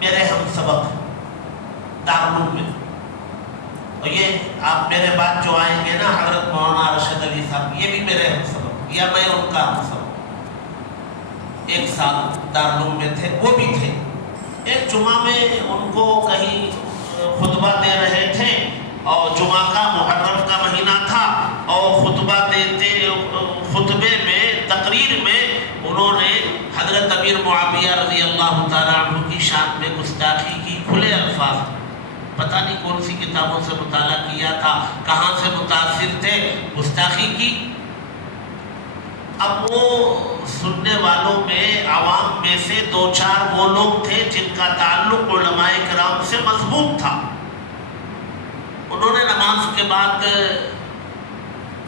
میرے ہم سبق دارالعلوم میں، اور یہ آپ میرے بعد جو آئیں گے نا حضرت مولانا رشید علی صاحب، یہ بھی میرے ہم سبق یا میں ان کا ہم سبق، ایک سال دارالعلوم میں تھے، وہ بھی تھے۔ ایک جمعہ میں ان کو کہیں خطبہ دے رہے تھے، اور جمعہ کا محرم کا مہینہ تھا، اور خطبہ دیتے خطبے میں، تقریر میں انہوں نے حضرت امیر معاویہ رضی اللہ تعالیٰ عنہ کی شان میں گستاخی کی، کھلے الفاظ، پتہ نہیں کون سی کتابوں سے مطالعہ کیا تھا، کہاں سے متاثر تھے، گستاخی کی۔ اب وہ سننے والوں میں، عوام میں سے دو چار وہ لوگ تھے جن کا تعلق علماء کرام سے مضبوط تھا۔ انہوں نے نماز کے بعد،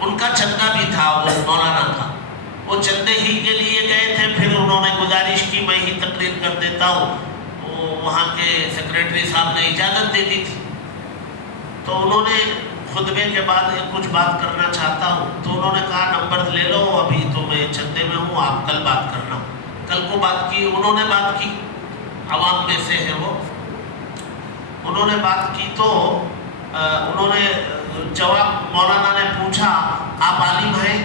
ان کا چندہ بھی تھا وہ مولانا کا، وہ چندے ہی کے لیے گئے تھے، پھر انہوں نے گزارش کی میں ہی تقریر کر دیتا ہوں، وہاں کے سیکریٹری صاحب نے اجازت دے دی تھی، تو انہوں نے خطبے کے بعد کچھ بات کرنا چاہتا ہوں، تو انہوں نے کہا نمبر لے لو، ابھی تو میں چندے میں ہوں، آپ کل بات کرنا۔ کل کو بات کی، انہوں نے بات کی، عوام میں سے ہے وہ، انہوں نے بات کی تو انہوں نے جواب، مولانا نے پوچھا آپ عالم ہیں؟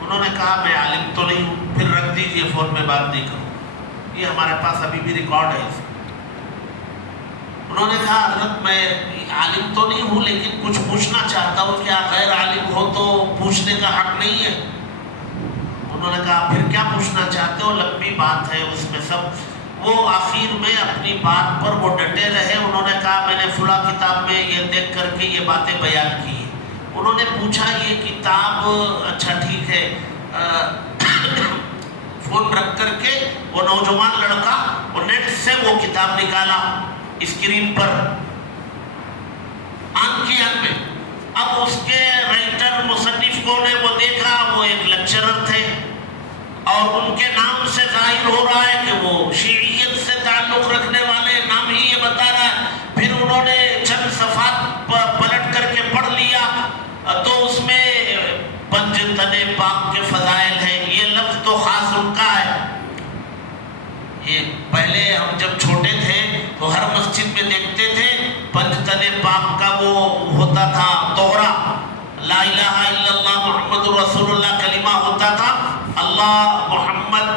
انہوں نے کہا میں عالم تو نہیں ہوں۔ پھر رکھ دیجئے، فون میں بات نہیں کروں، یہ ہمارے پاس ابھی بھی ریکارڈ ہے۔ انہوں نے کہا حضرت میں عالم تو نہیں ہوں لیکن کچھ پوچھنا چاہتا ہوں، کیا غیر عالم ہو تو پوچھنے کا حق نہیں ہے؟ انہوں نے کہا پھر کیا پوچھنا چاہتے ہو، لمبی بات ہے اس میں سب۔ وہ آخر میں اپنی بات پر وہ ڈٹے رہے، انہوں نے کہا میں نے فلاں کتاب میں یہ دیکھ کر کے یہ باتیں بیان کی ہیں۔ انہوں نے پوچھا یہ کتاب، اچھا ٹھیک ہے، فون رکھ کر کے وہ نوجوان لڑکا وہ نیٹ سے وہ کتاب نکالا، اسکرین پر آن کی آن میں۔ اب اس کے رائٹر مصنف کو نے وہ دیکھا، وہ ایک لیکچرر تھے، اور ان کے نام سے ظاہر ہو رہا ہے کہ وہ شیعیت سے تعلق رکھنے والے، نام ہی یہ بتا رہا ہے۔ پھر انہوں نے چند صفحات پلٹ کر کے پڑھ لیا، تو اس میں پنج تن پاک کے فضائل ہیں، ہوتا تھا دوہرا، لا الہ الا اللہ محمد رسول اللہ کلمہ ہوتا تھا، اللہ محمد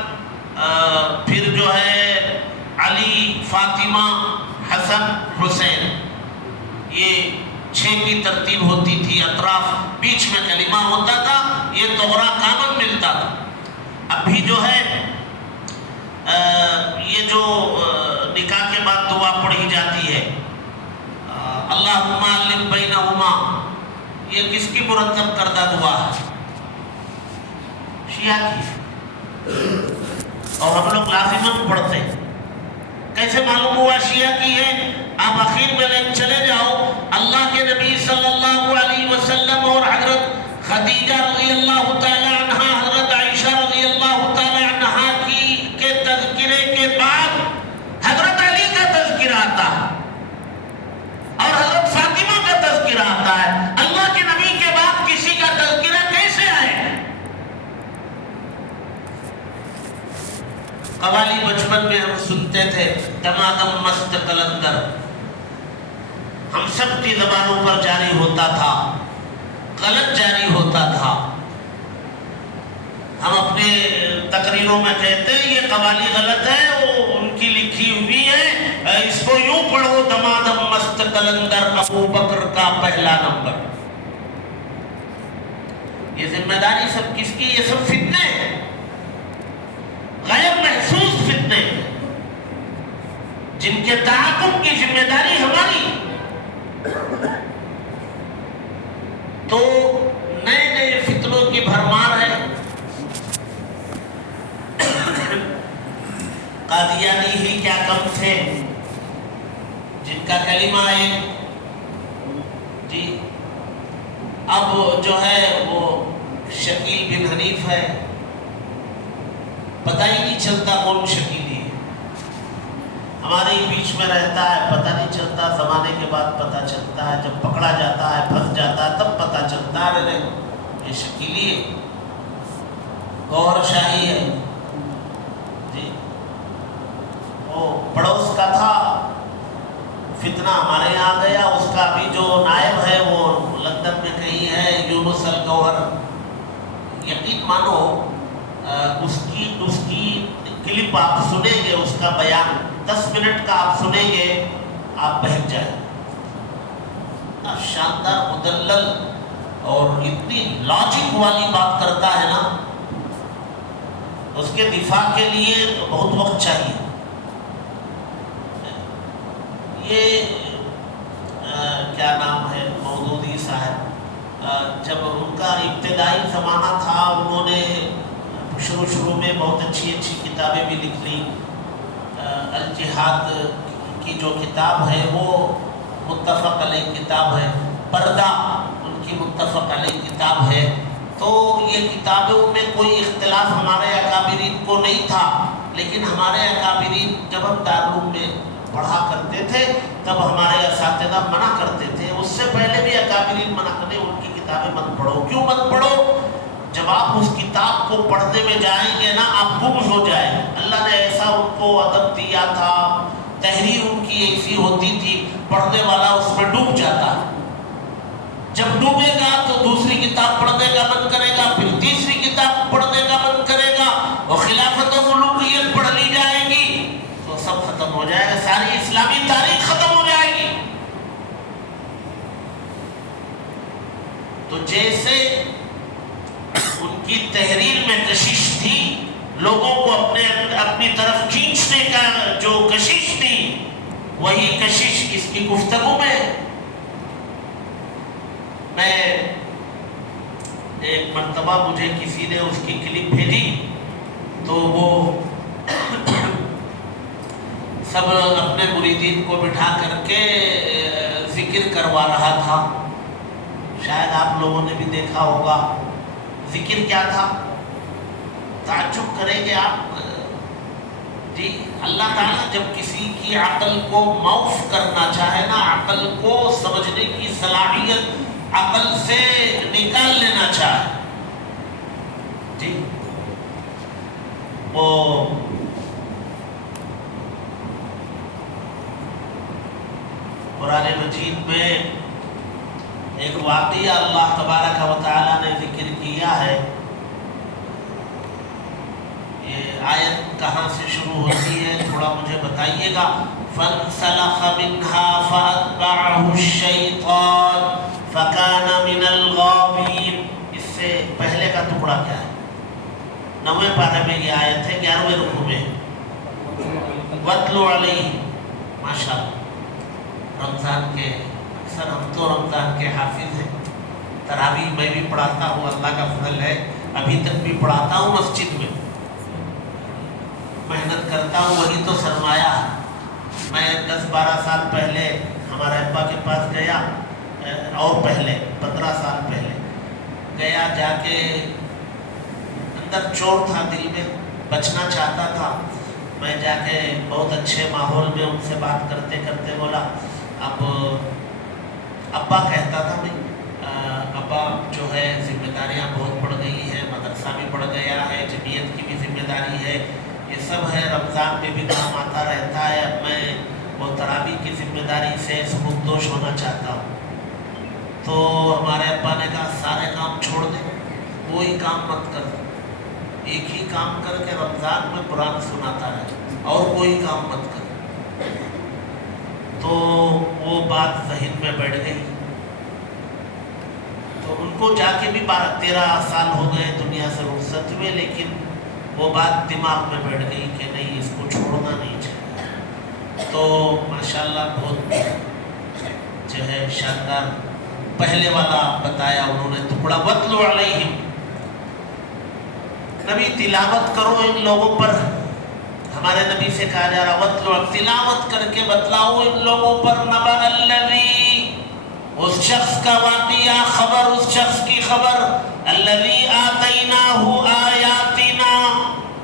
پھر جو ہے علی فاطمہ حسن حسین، یہ 6 کی ترتیب ہوتی تھی، اطراف بیچ میں کلمہ ہوتا تھا، یہ دوہرا کامن ملتا تھا۔ ابھی جو ہے یہ جو نکاح کے بعد دعا پڑھی جاتی ہے اللہم الف بینہما، یہ کس کی مرتب کردہ دعا ہے؟ شیعہ کی، اور ہم لوگ لازماً پڑھتے ہیں۔ کیسے معلوم ہوا شیعہ کی ہے؟ آپ اخیر میں چلے جاؤ، اللہ کے نبی صلی اللہ علیہ وسلم اور حضرت خدیجہ رضی اللہ تعالی عنہ، حضرت عائشہ رضی اللہ تعالی عنہ کے تذکرے کے بعد حضرت علی کا تذکرہ آتا ہے اور حضرت فاطمہ کا تذکرہ آتا ہے۔ اللہ کے نبی کے بعد کسی کا تذکرہ کیسے آئے؟ قوالی بچپن میں ہم سنتے تھے، دمادم مست قلندر، ہم سب کی زبانوں پر جاری ہوتا تھا، غلط جاری ہوتا تھا۔ ہم اپنے تقریروں میں کہتے ہیں یہ قوالی غلط ہے، وہ ان کی لکھی ہوئی ہے، اس کو یوں پڑھو، دمادم مست قلندر ابو بکر کا پہلا نمبر۔ یہ ذمہ داری سب کس کی؟ یہ سب فتنے ہیں، غیر محسوس فتنے جن کے تعاقب کی ذمہ داری ہماری۔ تو نئے نئے فتنوں کی بھرمار ہے۔ قادیانی ہی کیا کم تھے جن کا کلمہ ہے جی، اب جو ہے وہ شکیل بن حنیف ہے، پتہ ہی نہیں چلتا کون شکیلی ہے، ہمارے ہی بیچ میں رہتا ہے، پتہ نہیں چلتا، زمانے کے بعد پتہ چلتا ہے، جب پکڑا جاتا ہے پھنس جاتا ہے تب پتہ چلتا ہے ارے یہ شکیلی ہے، گوہر شاہی ہے جی۔ وہ پڑوس کا تھا، فتنہ ہمارے یہاں گیا، اس کا بھی جو نائب ہے وہ لندن میں کہیں ہے، یونس الگوہر، یقین مانو اس کی کلپ آپ سنیں گے، اس کا بیان 10 منٹ کا آپ سنیں گے، آپ بہک جائیں۔ شاندار مدلل اور اتنی لاجک والی بات کرتا ہے نا، اس کے دفاع کے لیے بہت وقت چاہیے۔ یہ کیا نام ہے مودودی صاحب، جب ان کا ابتدائی زمانہ تھا، انہوں نے شروع میں بہت اچھی کتابیں بھی لکھ لی۔ الجہاد کی جو کتاب ہے وہ متفق علیہ کتاب ہے، پردہ ان کی متفق علیہ کتاب ہے۔ تو یہ کتابوں میں کوئی اختلاف ہمارے اکابرین کو نہیں تھا، لیکن ہمارے اکابرین جب ہم دارالعلوم میں پڑھا کرتے تھے تب ہمارے اساتذہ منع کرتے تھے، اس سے پہلے بھی اکابرین منع کرتے ان کی کتابیں مت پڑھو۔ کیوں مت پڑھو؟ جب آپ اس کتاب کو پڑھنے میں جائیں گے نا، آپ گم ہو جائیں۔ اللہ نے ایسا ان کو ادب دیا تھا، تحریر ان کی ایسی ہوتی تھی، پڑھنے والا اس میں ڈوب جاتا ہے۔ جب ڈوبے گا تو دوسری کتاب پڑھنے کا من کرے گا، پھر تیسری کتاب پڑھنے کا من کرے گا، اور خلافت و ملوکیت پڑھ لی جائے گی تو سب ختم ہو جائے گا، ساری اسلامی تاریخ ختم ہو جائے گی۔ تو جیسے ان کی تحریر میں کشش تھی، لوگوں کو اپنی طرف کھینچنے کا جو کشش تھی، وہی کشش اس کی گفتگو میں۔ میں ایک مرتبہ مجھے کسی نے اس کی کلپ بھیجی، تو وہ سب اپنے مریدین کو بٹھا کر کے ذکر کروا رہا تھا، شاید آپ لوگوں نے بھی دیکھا ہوگا۔ ذکر کیا تھا؟ تعجب کریں گے آپ جی، اللہ تعالیٰ جب کسی کی عقل کو معاف کرنا چاہے نا، عقل کو سمجھنے کی صلاحیت عقل سے نکال لینا چاہے جی، وہ قرآن مجید میں معافیہ اللہ تبارک و تعالیٰ نے ذکر کیا ہے. یہ آیت کہاں سے شروع ہوتی ہے تھوڑا مجھے بتائیے گا. فانسلخ منها فأتبعه الشيطان فكان من الغاوين. اس سے پہلے کا ٹکڑا کیا ہے؟ 9ویں پارے میں یہ آیت ہے 11ویں رکوع میں. وَاتْلُ عَلَيْهِمْ. ماشاءاللہ رمضان کے اکثر ہم تو رمضان کے حافظ ہیں. تراویح میں بھی پڑھاتا ہوں, اللہ کا فضل ہے, ابھی تک بھی پڑھاتا ہوں مسجد میں, محنت کرتا ہوں, وہی تو سرمایہ ہے. میں 10-12 سال پہلے ہمارے ابا کے پاس گیا, اور پہلے 15 سال پہلے گیا, جا کے اندر چور تھا دل میں, بچنا چاہتا تھا. میں جا کے بہت اچھے ماحول میں ان سے بات کرتے کرتے بولا, اب ابا کہتا تھا میں, ابا جو ہے ذمہ داریاں بہت بڑھ گئی ہیں, مدرسہ بھی بڑھ گیا ہے, جمعیت کی بھی ذمہ داری ہے, یہ سب ہے, رمضان میں بھی کام آتا رہتا ہے. اب میں وہ تراویح کی ذمہ داری سے سبکدوش ہونا چاہتا ہوں. تو ہمارے ابا نے کہا سارے کام چھوڑ دے, کوئی کام مت کر, ایک ہی کام کر کے رمضان میں قرآن سناتا رہے, اور کوئی کام مت کر. تو وہ بات ذہن میں بیٹھ گئی. تو ان کو جا کے بھی 12-13 سال ہو گئے دنیا سے رخصت ہوئے, لیکن وہ بات دماغ میں بیٹھ گئی کہ نہیں, اس کو چھوڑنا نہیں چاہیے. تو ماشاءاللہ بہت جو ہے شاندار پہلے والا بتایا انہوں نے ٹکڑا. وَاتْلُ عَلَيْهِمْ. نبی تلاوت کرو ان لوگوں پر. ہمارے نبی سے کہا جا رہا وَاتْلُ, تلاوت کر کے بتلاؤ ان لوگوں پر. نَبَأَ الَّذِي, اس شخص کا واقعہ, خبر, اس شخص کی خبر. الَّذِي آتَيْنَاهُ آيَاتِنَا,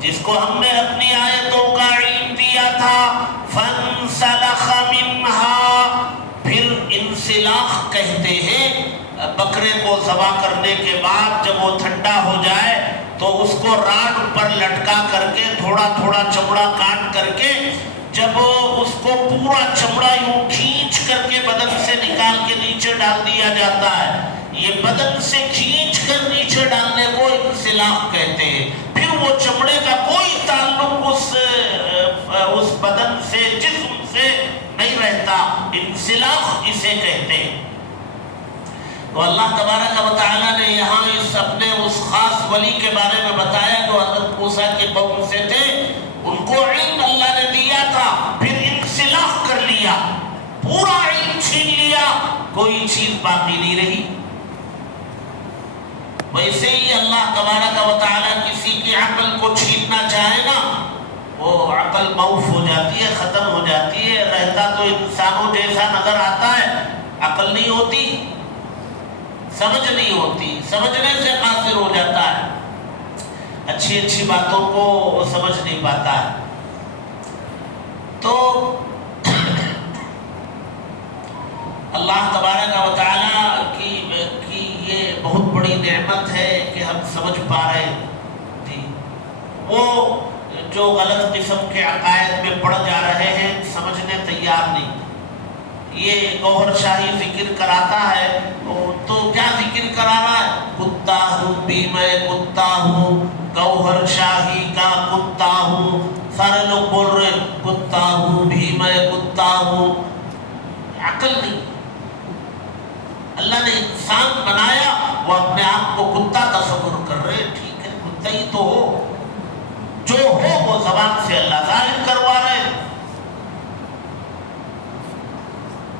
جس کو ہم نے اپنی آیتوں کا علم دیا تھا. فَانْسَلَخَ مِنْهَا, پھر انسلاخ کہتے ہیں بکرے کو ذبح کرنے کے بعد جب وہ ٹھنڈا ہو جائے تو اس کو راڈ پر لٹکا کر کے تھوڑا تھوڑا چمڑا کاٹ کر کے, جب اس کو پورا چمڑا یوں کھینچ کر کے بدن سے نکال کے نیچے ڈال دیا جاتا ہے. یہ بدن سے کھینچ کر نیچے ڈالنے کو انسلاخ کہتے ہیں. پھر وہ چمڑے کا کوئی تعلق اس بدن سے, جسم سے نہیں رہتا, انسلاخ اسے کہتے ہیں. تو اللہ تبارک و تعالیٰ نے یہاں اس اپنے اس خاص ولی کے بارے میں بتایا جو حضرت موسیٰ کے قوم سے تھے. ان کو علم اللہ نے دیا تھا, پھر انسلاخ کر لیا, پورا علم چھین لیا, کوئی چیز باقی نہیں رہی. ویسے ہی اللہ تبارک و تعالیٰ کسی کی عقل کو چھیننا چاہے نا, وہ عقل معاف ہو جاتی ہے, ختم ہو جاتی ہے. رہتا تو انسانوں جیسا نظر آتا ہے, عقل نہیں ہوتی, سمجھ نہیں ہوتی, سمجھنے سے قاصر ہو جاتا ہے, اچھی اچھی باتوں کو وہ سمجھ نہیں پاتا ہے. تو اللہ تبارک و تعالیٰ کی یہ بہت بڑی نعمت ہے کہ ہم سمجھ پا رہے ہیں. وہ جو غلط قسم کے عقائد میں پڑ جا رہے ہیں سمجھنے تیار نہیں. یہ گوہر شاہی ذکر کراتا ہے تو کیا ذکر کرا رہا ہے؟ کتا ہوں بھی میں کتا ہوں, گوہر شاہی کا کتا ہوں. سارے لوگ بول رہے کتا ہوں بھی میں کتا ہوں. عقل نہیں. اللہ نے انسان بنایا, وہ اپنے آپ کو کتا تصور کر رہے. ٹھیک ہے, کتا ہی تو ہو, جو ہو وہ زبان سے اللہ ظاہر کروا رہے.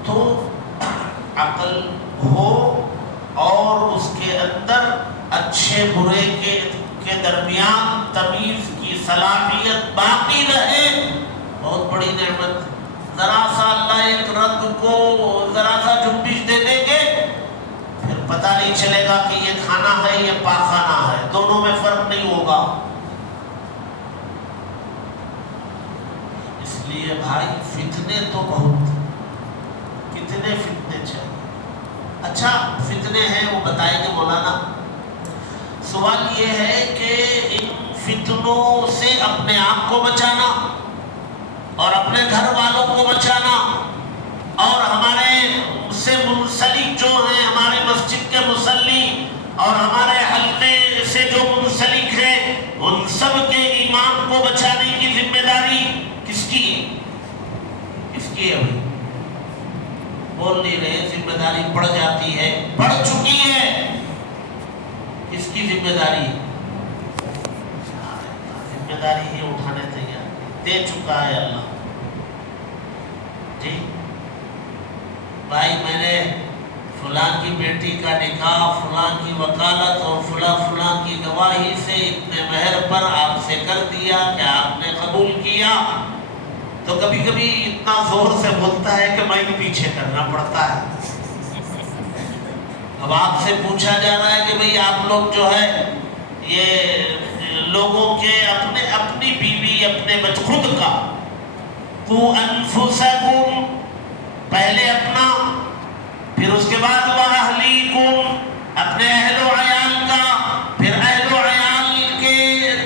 تو عقل ہو اور اس کے اندر اچھے برے کے درمیان تمیز کی صلاحیت باقی رہے, بہت بڑی نعمت. ذرا سا اللہ ایک رنگ کو ذرا سا جنبش دے دیں گے, پھر پتہ نہیں چلے گا کہ یہ کھانا ہے یہ پاخانہ ہے, دونوں میں فرق نہیں ہوگا. اس لیے بھائی فتنے تو بہت, کتنے فتنے چاہیے. اچھا فتنے ہیں وہ بتائیں گے مولانا. سوال یہ ہے کہ ان فتنوں سے اپنے آپ کو بچانا اور اپنے گھر والوں کو بچانا اور ہمارے سے منسلک جو ہیں، ہمارے مسجد کے مصلی اور ہمارے حلقے سے جو منسلک ہیں، ان سب کے ایمان کو بچانے کی ذمہ داری کس کی ہے؟ کس کی ہے بھائی؟ بول نہیں رہے، ذمہ داری پڑ جاتی ہے، پڑ چکی ہے، کس کی ذمہ داری؟ ذمہ داری ہی اٹھانے تیار دے چکا ہے اللہ۔ جی بھائی، میں نے فلاں کی بیٹی کا نکاح فلاں کی وکالت اور فلاں کی گواہی سے اتنے مہر پر آپ سے کر دیا کہ آپ نے قبول کیا، تو کبھی کبھی اتنا زور سے بولتا ہے کہ مائک پیچھے کرنا پڑتا ہے۔ اب آپ سے پوچھا جا رہا ہے کہ بھئی آپ لوگ جو ہے یہ لوگوں کے اپنی بیوی اپنے خود کا قُوْ أَنفُسَكُمْ، پہلے اپنا، پھر اس کے بعد وَأَهْلِيكُمْ، اپنے اہل و عیال کا، پھر اہل و عیال کے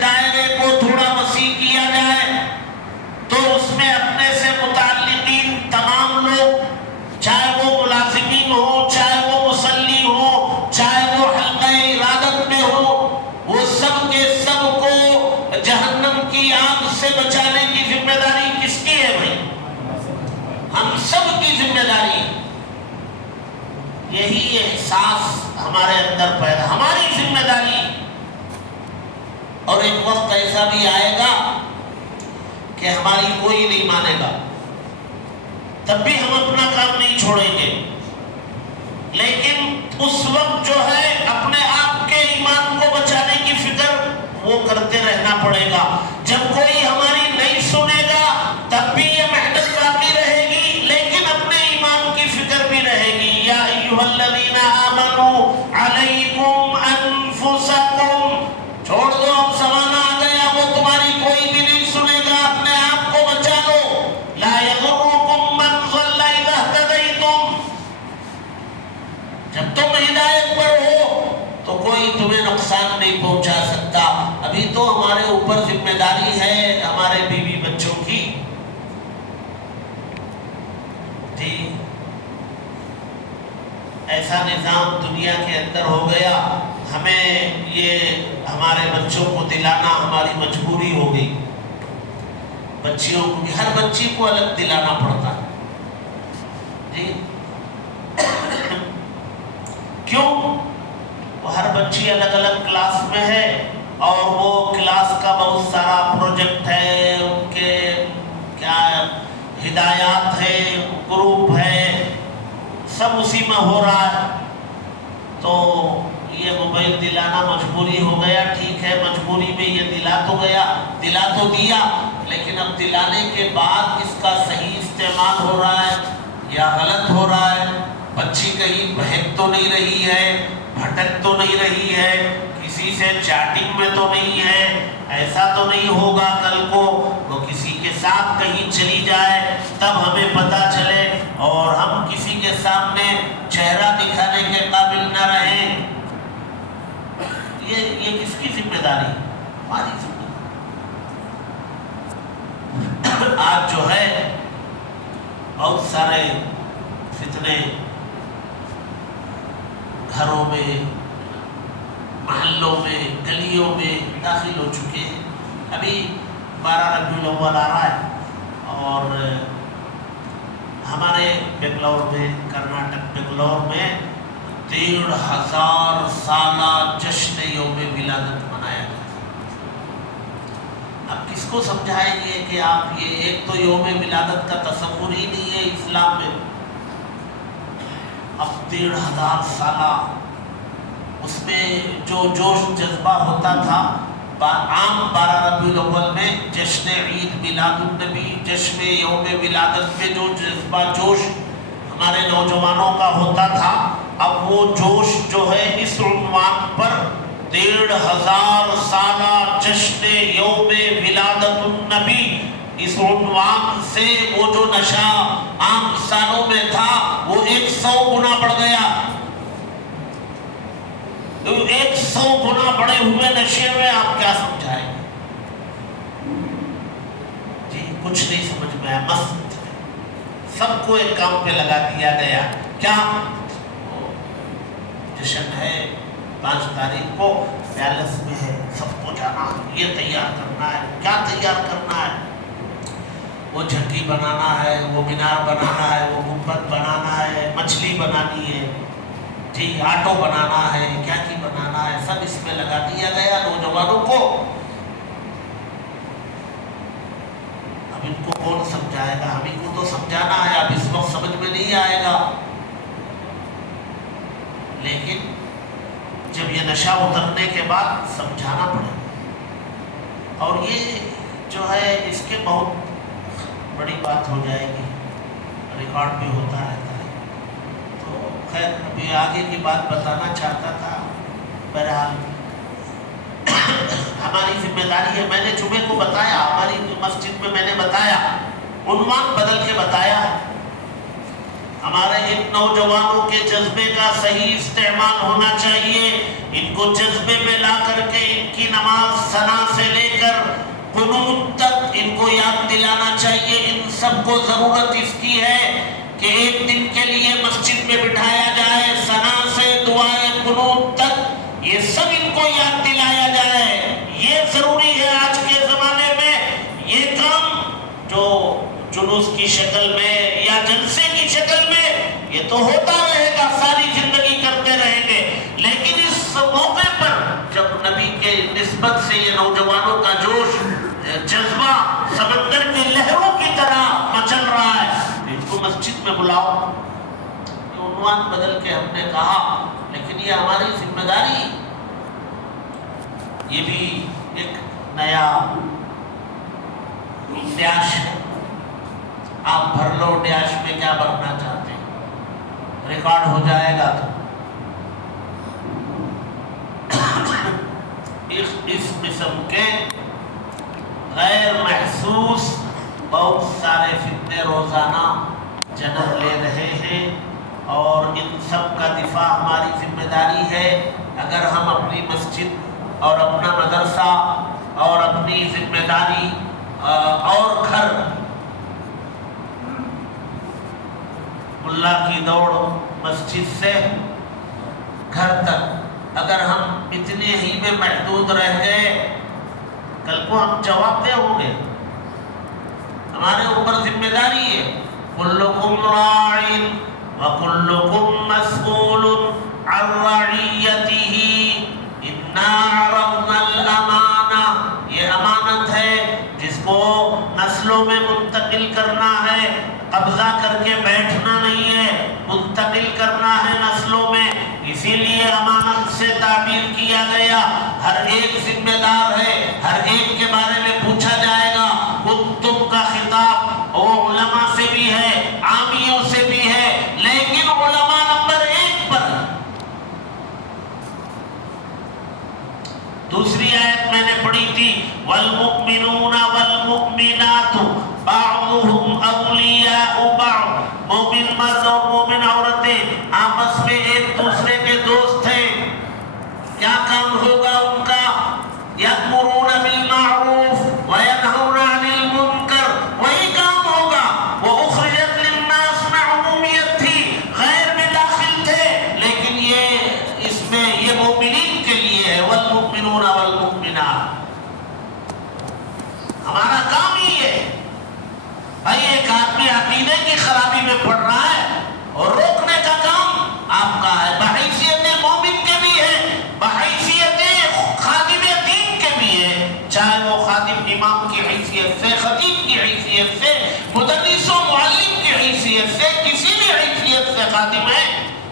دائرے کو تھوڑا وسیع کیا جائے تو اس میں اپنے سے متعلقین تمام لوگ، چاہے وہ ملازمین ہو، چاہے وہ مصلی ہو، چاہے وہ حلقہ ارادت میں ہو، وہ سب کے سب کو جہنم کی آگ سے بچانے کی ذمہ داری کس کی ہے بھائی؟ ہم سب کی ذمہ داری۔ یہی احساس ہمارے اندر پیدا، ہماری ذمہ داری۔ اور ایک وقت ایسا بھی آئے گا کہ ہماری کوئی نہیں مانے گا، تب بھی ہم اپنا کام نہیں چھوڑیں گے، لیکن اس وقت جو ہے اپنے آپ کے ایمان کو بچانے کی فکر وہ کرتے رہنا پڑے گا۔ جب کوئی ہماری نہیں سنے گا تب بھی یہ محنت باقی رہے گی، لیکن اپنے ایمان کی فکر بھی رہے گی۔ یا ایھا الذین آمنوا علیکم انفسکم، چھوڑ دو اب زمانہ آ گیا وہ تمہاری کوئی بھی نہیں سنے گا، اپنے آپ کو بچا لو۔ لا یغرکم من ضل اذا اہتدیتم، جب تم ہدایت پر ہو تو کوئی تمہیں نقصان نہیں پہنچا سکتا۔ ابھی تو ہمارے اوپر ذمہ داری ہے ہمارے بیوی بچوں کی۔ جی ایسا نظام دنیا کے اندر ہو گیا، ہمیں یہ ہمارے بچوں کو دلانا ہماری مجبوری ہو گئی۔ بچیوں کو، ہر بچی کو الگ دلانا پڑتا ہے۔ جی کیوں؟ وہ ہر بچی الگ الگ کلاس میں ہے اور وہ کلاس کا بہت سارا پروجیکٹ ہے، ان کے کیا ہدایات ہے، گروپ ہے، سب اسی میں ہو رہا ہے۔ تو یہ موبائل دلانا مجبوری ہو گیا، ٹھیک ہے، مجبوری میں یہ دلا تو دیا، لیکن اب دلانے کے بعد اس کا صحیح استعمال ہو رہا ہے یا غلط ہو رہا ہے؟ بچی کہیں بہک تو نہیں رہی ہے، بھٹک تو نہیں رہی ہے، کسی سے چیٹنگ میں تو نہیں ہے، ایسا تو نہیں ہوگا کل کو وہ کسی کے ساتھ کہیں چلی جائے تب ہمیں پتہ چلے اور ہم کسی کے سامنے چہرہ دکھانے کے قابل نہ رہیں۔ یہ کس کی ذمہ داری؟ ہماری ذمہ داری۔ آج جو ہے بہت سارے فتنے گھروں میں، محلوں میں، گلیوں میں داخل ہو چکے ہیں۔ ابھی 12 ربیع الاول آ رہا ہے اور ہمارے بنگلور میں، کرناٹک بنگلور میں 1500 سالہ جشن یوم ولادت منایا گیا۔ اب کس کو سمجھائیں گے کہ آپ یہ ایک تو یوم ولادت کا تصور ہی نہیں ہے اسلام میں، اب 1500 سالہ اس میں جو جوش جذبہ ہوتا تھا عام 12 ربیع الاول میں جشن عید میلاد النبی، جشن یوم ولادت میں جو جذبہ جوش ہمارے نوجوانوں کا ہوتا تھا، اب وہ جوش جو ہے اس عنوان پر 1500 سالہ جشن یوم ولادت النبی، اس عنوان سے وہ جو نشہ عام سالوں میں تھا وہ 100 گنا بڑھ گیا۔ 100 گنا بڑے ہوئے نشے میں آپ کیا سمجھائیں گے؟ جی کچھ نہیں سمجھ میں آیا، مست سب کو ایک کام پہ لگا دیا گیا. کیا جشن ہے 5 تاریخ کو پیلس میں ہے, سب کو جانا ہے, یہ تیار کرنا ہے. کیا تیار کرنا ہے؟ وہ جھنڈی بنانا ہے, وہ مینار بنانا ہے, وہ گنبد بنانا ہے, مچھلی بنانی ہے, جی آٹو بنانا ہے, کیا کی بنانا ہے, سب اس میں لگا دیا گیا نوجوانوں کو. اب ان کو کون سمجھائے گا؟ ہم ان کو تو سمجھانا ہے, اب اس وقت سمجھ میں نہیں آئے گا, لیکن جب یہ نشہ اترنے کے بعد سمجھانا پڑے گا. اور یہ جو ہے اس کے بہت بڑی بات ہو جائے گی, ریکارڈ بھی ہوتا رہتا ہے. تو خیر ابھی آگے کی بات بتانا چاہتا تھا. بہرحال ہماری ذمہ داری ہے. میں نے جمعے کو بتایا, ہماری مسجد میں میں نے بتایا, عنوان بدل کے بتایا. ہمارے ان نوجوانوں کے جذبے کا صحیح استعمال ہونا چاہیے. ان کو جذبے میں لا کر کے ان کی نماز ثنا سے لے کر قنوت تک ان کو یاد دلانا چاہیے. ان سب کو ضرورت اس کی ہے کہ ایک دن کے لیے مسجد میں بٹھایا جائے, ثنا سے دعائے قنوت تک یہ سب ان کو یاد دلایا جائے. یہ ضروری ہے آج کے زمانے میں. یہ کام جو جلوس کی شکل میں یا جلسے کی شکل میں یہ تو ہوتا رہے گا, ساری زندگی کرتے رہیں گے, لیکن اس موقع پر جب نبی کے نسبت سے یہ نوجوانوں کا جوش جذبہ سمندر کی لہروں کی طرح مچل رہا ہے, ان کو مسجد میں بلاؤ. عنوان بدل کے ہم نے کہا, لیکن یہ ہماری ذمہ داری. یہ بھی ایک نیا ڈیش ہے. آپ بھر لو ڈیش میں کیا بھرنا چاہتے ہیں, ریکارڈ ہو جائے گا. تو اس قسم کے غیر محسوس بہت سارے فتنے روزانہ جنم لے رہے ہیں, اور ان سب کا دفاع ہماری ذمہ داری ہے. اگر ہم اپنی مسجد اور اپنا مدرسہ اور اپنی ذمہ داری اور گھر, اللہ کی دوڑ مسجد سے گھر تک, اگر ہم اتنے ہی میں محدود رہ گئے, کل کو ہم جواب دہ ہوں گے. ہمارے اوپر ذمہ داری ہے. کلکم راع وکلکم مسئول عن رعیتہ انا عرضنا الامانہ. یہ امانت ہے جس کو نسلوں میں منتقل کرنا ہے, قبضہ کر کے بیٹھنا نہیں ہے, منتقل کرنا ہے نسلوں میں. اسی لیے امانت سے تعبیر کیا گیا. ہر ایک ذمہ دار ہے, ہر ایک کے بارے میں پوچھا جائے گا. تم کا خطاب وہ علماء سے بھی ہے, عامیوں سے بھی ہے, لیکن علماء نمبر 1 پر. دوسری آیت میں نے پڑھی تھی, والمؤمنون والمؤمنات بعضهم اولیاء بعض. مومن مرد اور مومن عورتیں آپس میں ایک دوسرے کے دوست ہیں. کیا کام ہوگا ان کا؟ یأمرون بالمعروف وینہون عن المنکر. وہی کام ہوگا. وہ اخرجت للناس میں عمومیت تھی, غیر میں داخل تھے, لیکن یہ اس میں یہ مومنین کے لیے ہے. والمؤمنون والمؤمنات, ہمارا کام ہی ہے. بھائی ایک آدمی عقیدے کی خرابی میں پڑ رہا ہے اور روکنے کا کام آپ کا ہے. بحیثیت مومن کے بھی ہے, بحیثیت خادم دین کے بھی ہے, چاہے وہ خادم امام کی حیثیت سے, خطیب کی حیثیت سے, مدرس و معلم کی حیثیت سے, کسی بھی حیثیت سے خادم ہے.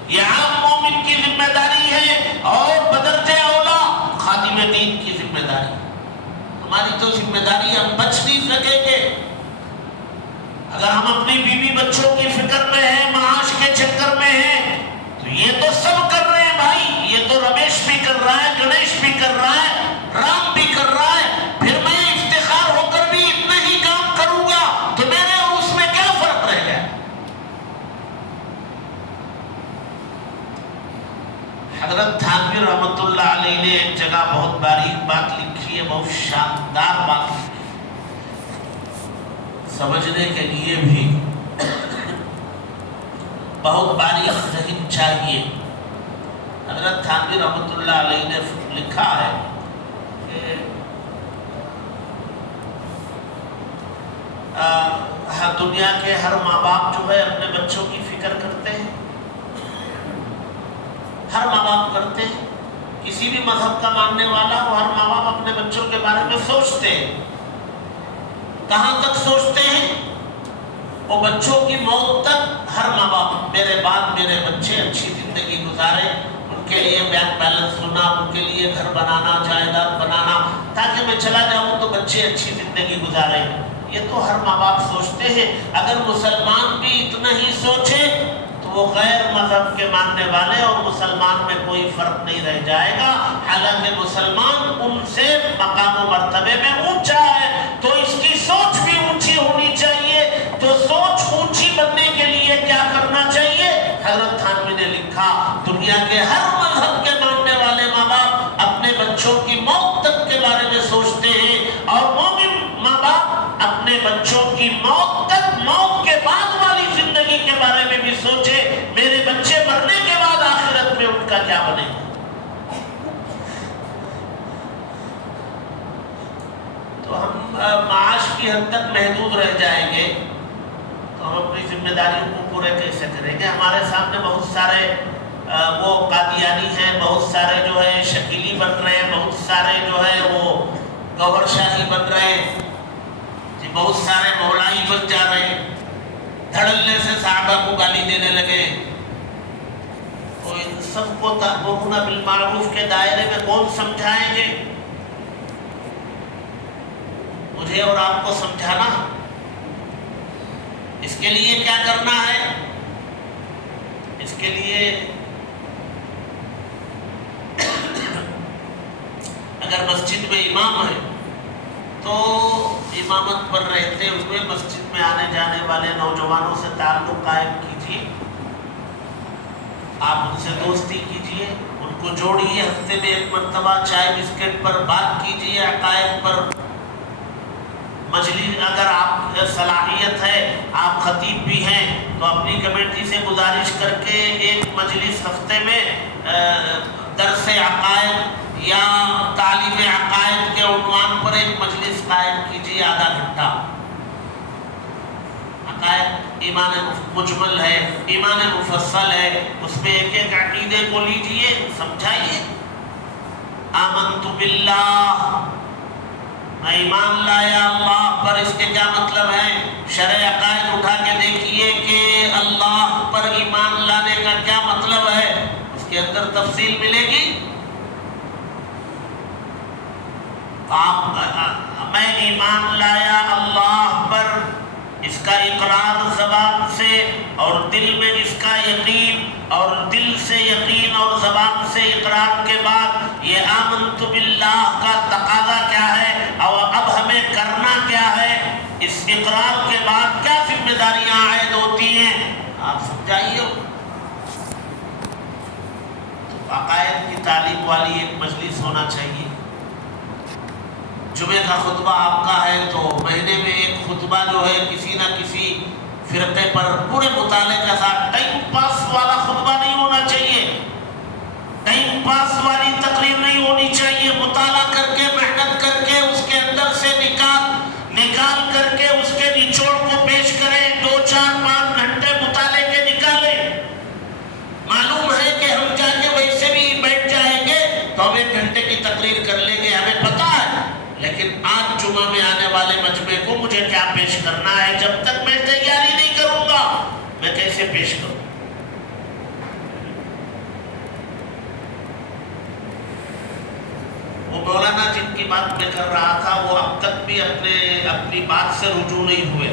یہ عام مومن کی ذمہ داری ہے, اور بدرجہ اولا خادم دین کی ذمہ داری. ہماری تو ذمہ داری, ہم بچ نہیں سکیں گے. اگر ہم اپنی بیوی بچوں کی فکر میں ہیں, معاش کے چکر میں ہیں, تو یہ تو سب کر رہے ہیں بھائی. یہ تو رمیش بھی کر رہا ہے, گنیش بھی کر رہا ہے, رام بھی کر رہا ہے. پھر میں افتخار ہو کر بھی اتنا ہی کام کروں گا تو میرے اور اس میں کیا فرق رہ گیا؟ حضرت تھانوی رحمۃ اللہ علیہ نے ایک جگہ بہت باریک بات لکھی ہے, بہت شاندار بات لکھی, سمجھنے کے لیے بھی بہت باریک ذہن چاہیے۔ حضرت تھانوی رحمۃ اللہ علیہ نے لکھا ہے کہ دنیا کے ہر ماں باپ جو ہے اپنے بچوں کی فکر کرتے ہیں، ہر ماں باپ کرتے ہیں، کسی بھی مذہب کا ماننے والا ہو، ہر ماں باپ اپنے بچوں کے بارے میں سوچتے ہیں۔ کہاں تک سوچتے ہیں؟ وہ بچوں کی موت تک ہر ماں باپ میرے بعد میرے بچے اچھی زندگی گزارے، ان کے لیے بینک بیلنس ہونا، ان کے لیے گھر بنانا، جائیداد بنانا، تاکہ میں چلا جاؤں تو بچے اچھی زندگی گزاریں۔ یہ تو ہر ماں باپ سوچتے ہیں۔ اگر مسلمان بھی اتنا ہی سوچے تو وہ غیر مذہب کے ماننے والے اور مسلمان میں کوئی فرق نہیں رہ جائے گا۔ حالانکہ مسلمان ان سے مقام و مرتبے میں اونچا ہے، تو اس کی سوچ بھی اونچی ہونی چاہیے۔ تو سوچ اونچی بننے کے لیے کیا کرنا چاہیے؟ حضرت تھانوی نے لکھا، دنیا کے ہر مذہب کے ماننے والے ماں باپ اپنے بچوں کی موت تک کے بارے میں سوچتے ہیں، اور مومن ماں باپ اپنے بچوں کی موت تک، موت کے بعد والی زندگی کے بارے میں بھی سوچے، میرے بچے مرنے کے بعد آخرت میں ان کا کیا بنے گا۔ تو ہم معاش کی حد تک محدود رہ جائیں گے تو ہم اپنی ذمہ داریوں کو پورے کیسے کریں گے؟ ہمارے سامنے بہت سارے وہ قادیانی ہیں، بہت سارے جو ہے شکیلی بن رہے ہیں، بہت سارے جو ہے وہ گوھر شاہی بن رہے ہیں، بہت سارے مولائی بن جا رہے ہیں، دھڑلے سے صحابہ کو گالی دینے لگے۔ تو ان سب کو تأمرون بالمعروف کے دائرے میں کون سمجھائیں گے؟ مجھے اور آپ کو سمجھانا۔ اس کے لیے کیا کرنا ہے؟ اس کے لیے اگر مسجد میں امام ہے تو امامت پر رہتے ہوئے مسجد میں آنے جانے والے نوجوانوں سے تعلق قائم کیجیے، آپ ان سے دوستی کیجیے، ان کو جوڑیے، ہفتے میں ایک مرتبہ چائے بسکٹ پر بات کیجیے، عقائد پر مجلس۔ اگر آپ صلاحیت ہے، آپ خطیب بھی ہیں، تو اپنی کمیٹی سے گزارش کر کے ایک مجلس ہفتے میں درس عقائد یا تعلیم عقائد کے عنوان پر ایک مجلس قائم کیجیے، آدھا گھنٹہ۔ عقائد ایمان مجمل ہے، ایمان مفصل ہے، اس میں ایک ایک عقیدے کو لیجیے، سمجھائیے۔ آمنت باللہ، میں ایمان لایا اللہ پر، اس کے کیا مطلب ہے؟ شرع عقائد اٹھا کے دیکھیے کہ اللہ پر ایمان لانے کا کیا مطلب ہے، اس کے اندر تفصیل ملے گی۔ میں ایمان لایا اللہ پر، اس کا اقرار زبان سے اور دل میں اس کا یقین، اور دل سے یقین اور زبان سے اقرار کے بعد یہ آمنت باللہ کا تقاضا کیا ہے اور اب ہمیں کرنا کیا ہے، اس اقرار کے بعد کیا ذمہ داریاں عائد ہوتی ہیں، آپ سمجھائیے۔ عقائد کی تعلیم والی ایک مجلس ہونا چاہیے۔ جمعہ کا خطبہ آپ کا ہے تو مہینے میں ایک خطبہ جو ہے کسی نہ کسی فرقے پر پورے مطالعے کے ساتھ، ٹائم پاس والا خطبہ نہیں ہونا چاہیے، ٹائم پاس والی تقریر نہیں ہونی چاہیے، مطالعہ کر کے، محنت کر کے، اس کے اندر سے نکال کر کے اس کے نچوڑ کو پیش کریں، 2 4 5 گھنٹے مطالعے کے نکالیں۔ معلوم ہے کہ ہم جا کے ویسے بھی بیٹھ جائیں گے تو ہم 1 گھنٹے کی تقریر کر لیں گے، ہمیں پتہ ہے، لیکن آج جمعہ میں آنے والے مجمع کو مجھے کیا پیش کرنا ہے، جب تک میں تیاری نہیں کروں گا میں کیسے پیش کروں؟ وہ مولانا جن کی بات میں کر رہا تھا وہ اب تک بھی اپنی بات سے رجوع نہیں ہوئے،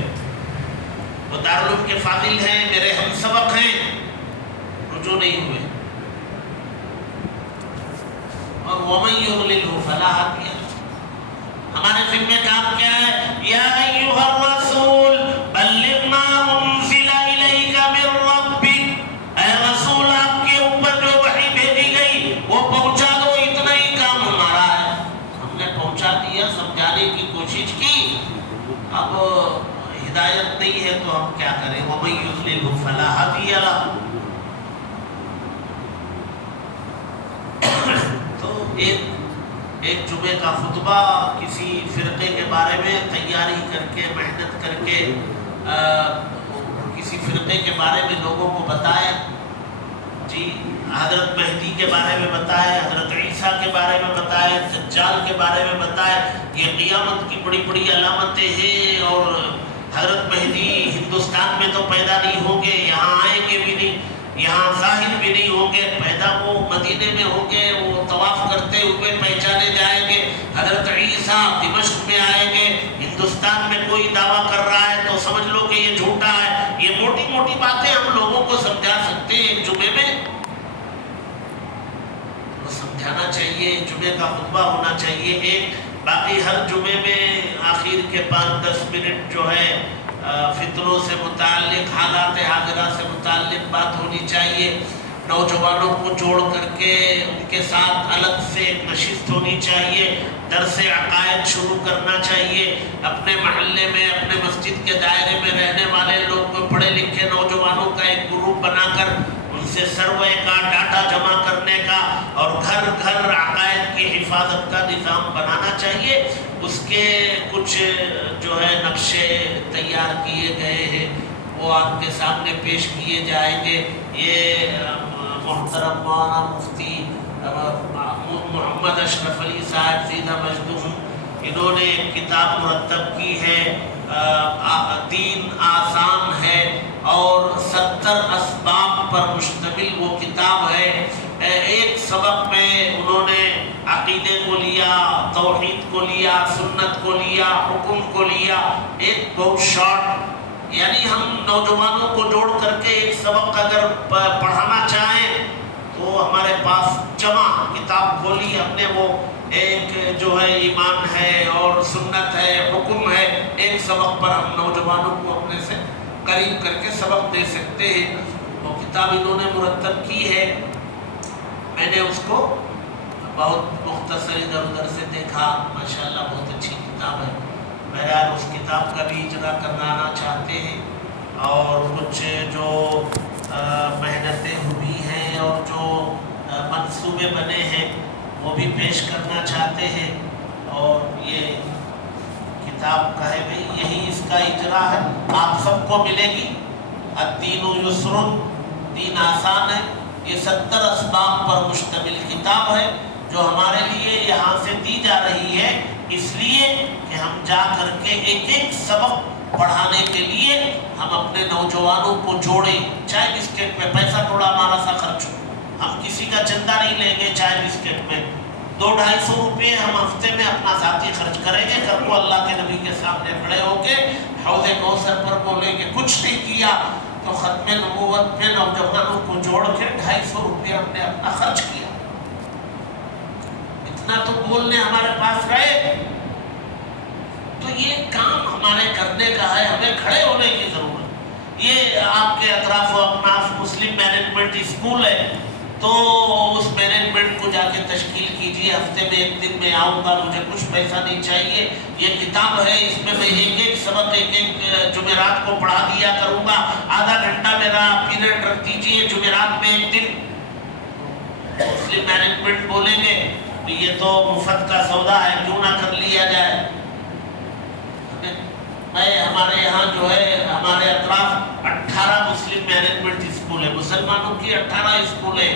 وہ دارالعلوم کے فاضل ہیں، میرے ہم سبق ہیں، رجوع نہیں ہوئے۔ اور وَمَن يُضْلِلْهُ فَلَا هَادِيَ لَهُ، ہمارے ذمہ کام کیا ہے؟ یا ایھا الرسول بلغ ما انزل الیک من ربک، اے رسول آپ کے اوپر جو وحی بھیجی گئی وہ پہنچا دو، اتنا ہی کام ہمارا ہے۔ ہم نے پہنچا دیا، سمجھانے کی کوشش کی، اب ہدایت نہیں ہے تو ہم کیا کریں؟ وَمَن يُضْلِلْهُ فَلَا هَادِيَ لَهُ۔ تو ایک جمعے کا خطبہ کسی فرقے کے بارے میں تیاری کر کے محنت کر کے کسی فرقے کے بارے میں لوگوں کو بتایا، جی حضرت مہدی کے بارے میں بتایا، حضرت عیسیٰ کے بارے میں بتایا، دجال کے بارے میں بتایا، یہ قیامت کی بڑی بڑی علامتیں ہیں، اور حضرت مہدی ہندوستان میں تو پیدا نہیں ہوں گے، یہاں آئیں گے بھی نہیں، یہاں ظاہر بھی نہیں ہوں گے، پیدا وہ مدینے میں ہوں گے، وہ طواف کرتے ہوئے پہچانے جائیں گے۔ حضرت عیسیٰ دمشق میں آئیں گے، ہندوستان میں کوئی دعویٰ کر رہا ہے تو سمجھ لو کہ یہ جھوٹا ہے۔ یہ موٹی موٹی باتیں ہم لوگوں کو سمجھا سکتے ہیں ایک جمعے میں، وہ سمجھانا چاہیے، جمعے کا خطبہ ہونا چاہیے ایک۔ باقی ہر جمعے میں آخر کے 5-10 منٹ جو ہے فتنوں سے متعلق، حالات حاضرہ سے متعلق بات ہونی چاہیے، نوجوانوں کو جوڑ کر کے ان کے ساتھ الگ سے ایک نشست ہونی چاہیے، درس عقائد شروع کرنا چاہیے، اپنے محلے میں اپنے مسجد کے دائرے میں رہنے والے لوگ پڑھے لکھے نوجوانوں کا ایک گروپ بنا کر ان سے سروے کا ڈاٹا جمع کرنے کا اور گھر گھر عقائد کی حفاظت کا نظام بنانا چاہیے۔ اس کے کچھ جو ہے نقشے تیار کیے گئے ہیں، وہ آپ کے سامنے پیش کیے جائیں گے۔ یہ محترم مولانا مفتی محمد اشرف علی صاحب زیدہ مجدوم، انہوں نے ایک کتاب مرتب کی ہے، دین آسان ہے، اور 70 اسباب پر مشتمل وہ کتاب ہے۔ ایک سبق میں انہوں نے عقیدے کو لیا، توحید کو لیا، سنت کو لیا، حکم کو لیا، ایک بہت شارٹ، یعنی ہم نوجوانوں کو جوڑ کر کے ایک سبق اگر پڑھانا چاہیں تو ہمارے پاس جمع کتاب کھولی ہم نے، وہ ایک جو ہے ایمان ہے اور سنت ہے، حکم ہے، ایک سبق پر ہم نوجوانوں کو اپنے سے قریب کر کے سبق دے سکتے ہیں۔ وہ کتاب انہوں نے مرتب کی ہے، میں نے اس کو بہت مختصر ادھر ادھر سے دیکھا، ماشاءاللہ بہت اچھی کتاب ہے۔ بہرحال اس کتاب کا بھی اجرا کروانا چاہتے ہیں، اور کچھ جو محنتیں ہوئی ہیں اور جو منصوبے بنے ہیں وہ بھی پیش کرنا چاہتے ہیں، اور یہ کتاب کا ہے بھئی یہی اس کا اجرا ہے، آپ سب کو ملے گی۔ الدین یسر، دین آسان ہے، یہ 70 اسباب پر مشتمل کتاب ہے جو ہمارے لیے یہاں سے دی جا رہی ہے، اس لیے کہ ہم جا کر کے ایک ایک سبق پڑھانے کے لیے ہم اپنے نوجوانوں کو جوڑیں۔ چائے بسکٹ میں پیسہ تھوڑا ہمارا سا خرچ ہو، ہم کسی کا چندہ نہیں لیں گے، چائے بسکٹ میں 200-250 روپے ہم ہفتے میں اپنا ذاتی خرچ کریں گے، کل کو اللہ کے نبی کے سامنے کھڑے ہو کے حوض کوثر پر بولیں گے کچھ نہیں کیا، تو ختم نبوت میں نوجوانوں کو جوڑ کے 250 روپے ہم نے اپنا خرچ کیا۔ اتنا تو بولنے ہمارے پاس رہے، تو یہ کام ہمارے کرنے کا ہے، ہمیں کھڑے ہونے کی ضرورت۔ یہ آپ کے اطراف و اکناف مسلم مینجمنٹ اسکول ہے، تو اس مینجمنٹ کو جا کے تشکیل کیجیے، ہفتے میں ایک دن میں آؤں گا، مجھے کچھ پیسہ نہیں چاہیے، یہ کتاب ہے، اس میں ایک ایک سبق ایک ایک جمعرات کو پڑھا دیا کروں گا، آدھا گھنٹہ میرا پیریڈ رکھ دیجیے جمعرات میں ایک دن۔ مسلم مینجمنٹ بولیں گے یہ تو مفت کا سودا ہے، کیوں نہ کر لیا جائے۔ میں ہمارے یہاں جو ہے ہمارے اطراف 18 مسلم مینجمنٹ اسکول ہے، مسلمانوں کی 18 اسکول ہے۔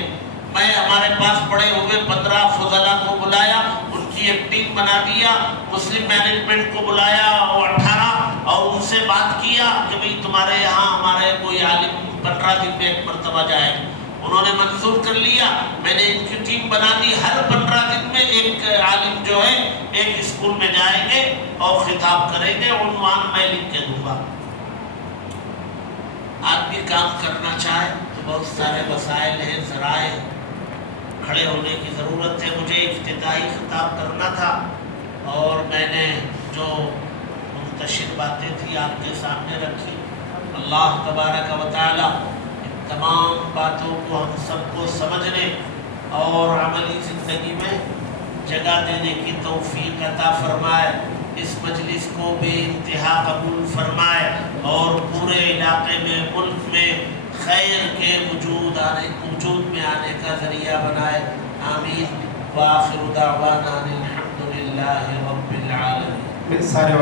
میں ہمارے پاس پڑے ہوئے 15 فضلاء کو بلایا، ان کی ایک ٹیم بنا دیا، مسلم مینجمنٹ کو بلایا وہ 18، اور ان سے بات کیا کہ بھئی تمہارے یہاں ہمارے کوئی عالم 15 دن میں ایک مرتبہ جائے، انہوں نے منظور کر لیا، میں نے ان کی ٹیم بنا دی، ہر 15 دن میں ایک عالم جو ہے ایک اسکول میں جائیں گے اور خطاب کریں گے، عنوان میں لکھ کے دوں گا۔ آپ بھی کام کرنا چاہے تو بہت سارے وسائل ہیں، ذرائع، کھڑے ہونے کی ضرورت ہے۔ مجھے افتتاحی خطاب کرنا تھا، اور میں نے جو منتشر باتیں تھی آپ کے سامنے رکھی۔ اللہ تبارک و تعالی تمام باتوں کو ہم سب کو سمجھنے اور عملی زندگی میں جگہ دینے کی توفیق عطا فرمائے۔ اس مجلس کو بے انتہا قبول فرمائے اور پورے علاقے میں ملک میں خیر کے وجود میں آنے کا ذریعہ بنائے. آمین. وآخر دعوانا الحمد للہ رب العالمین. سارے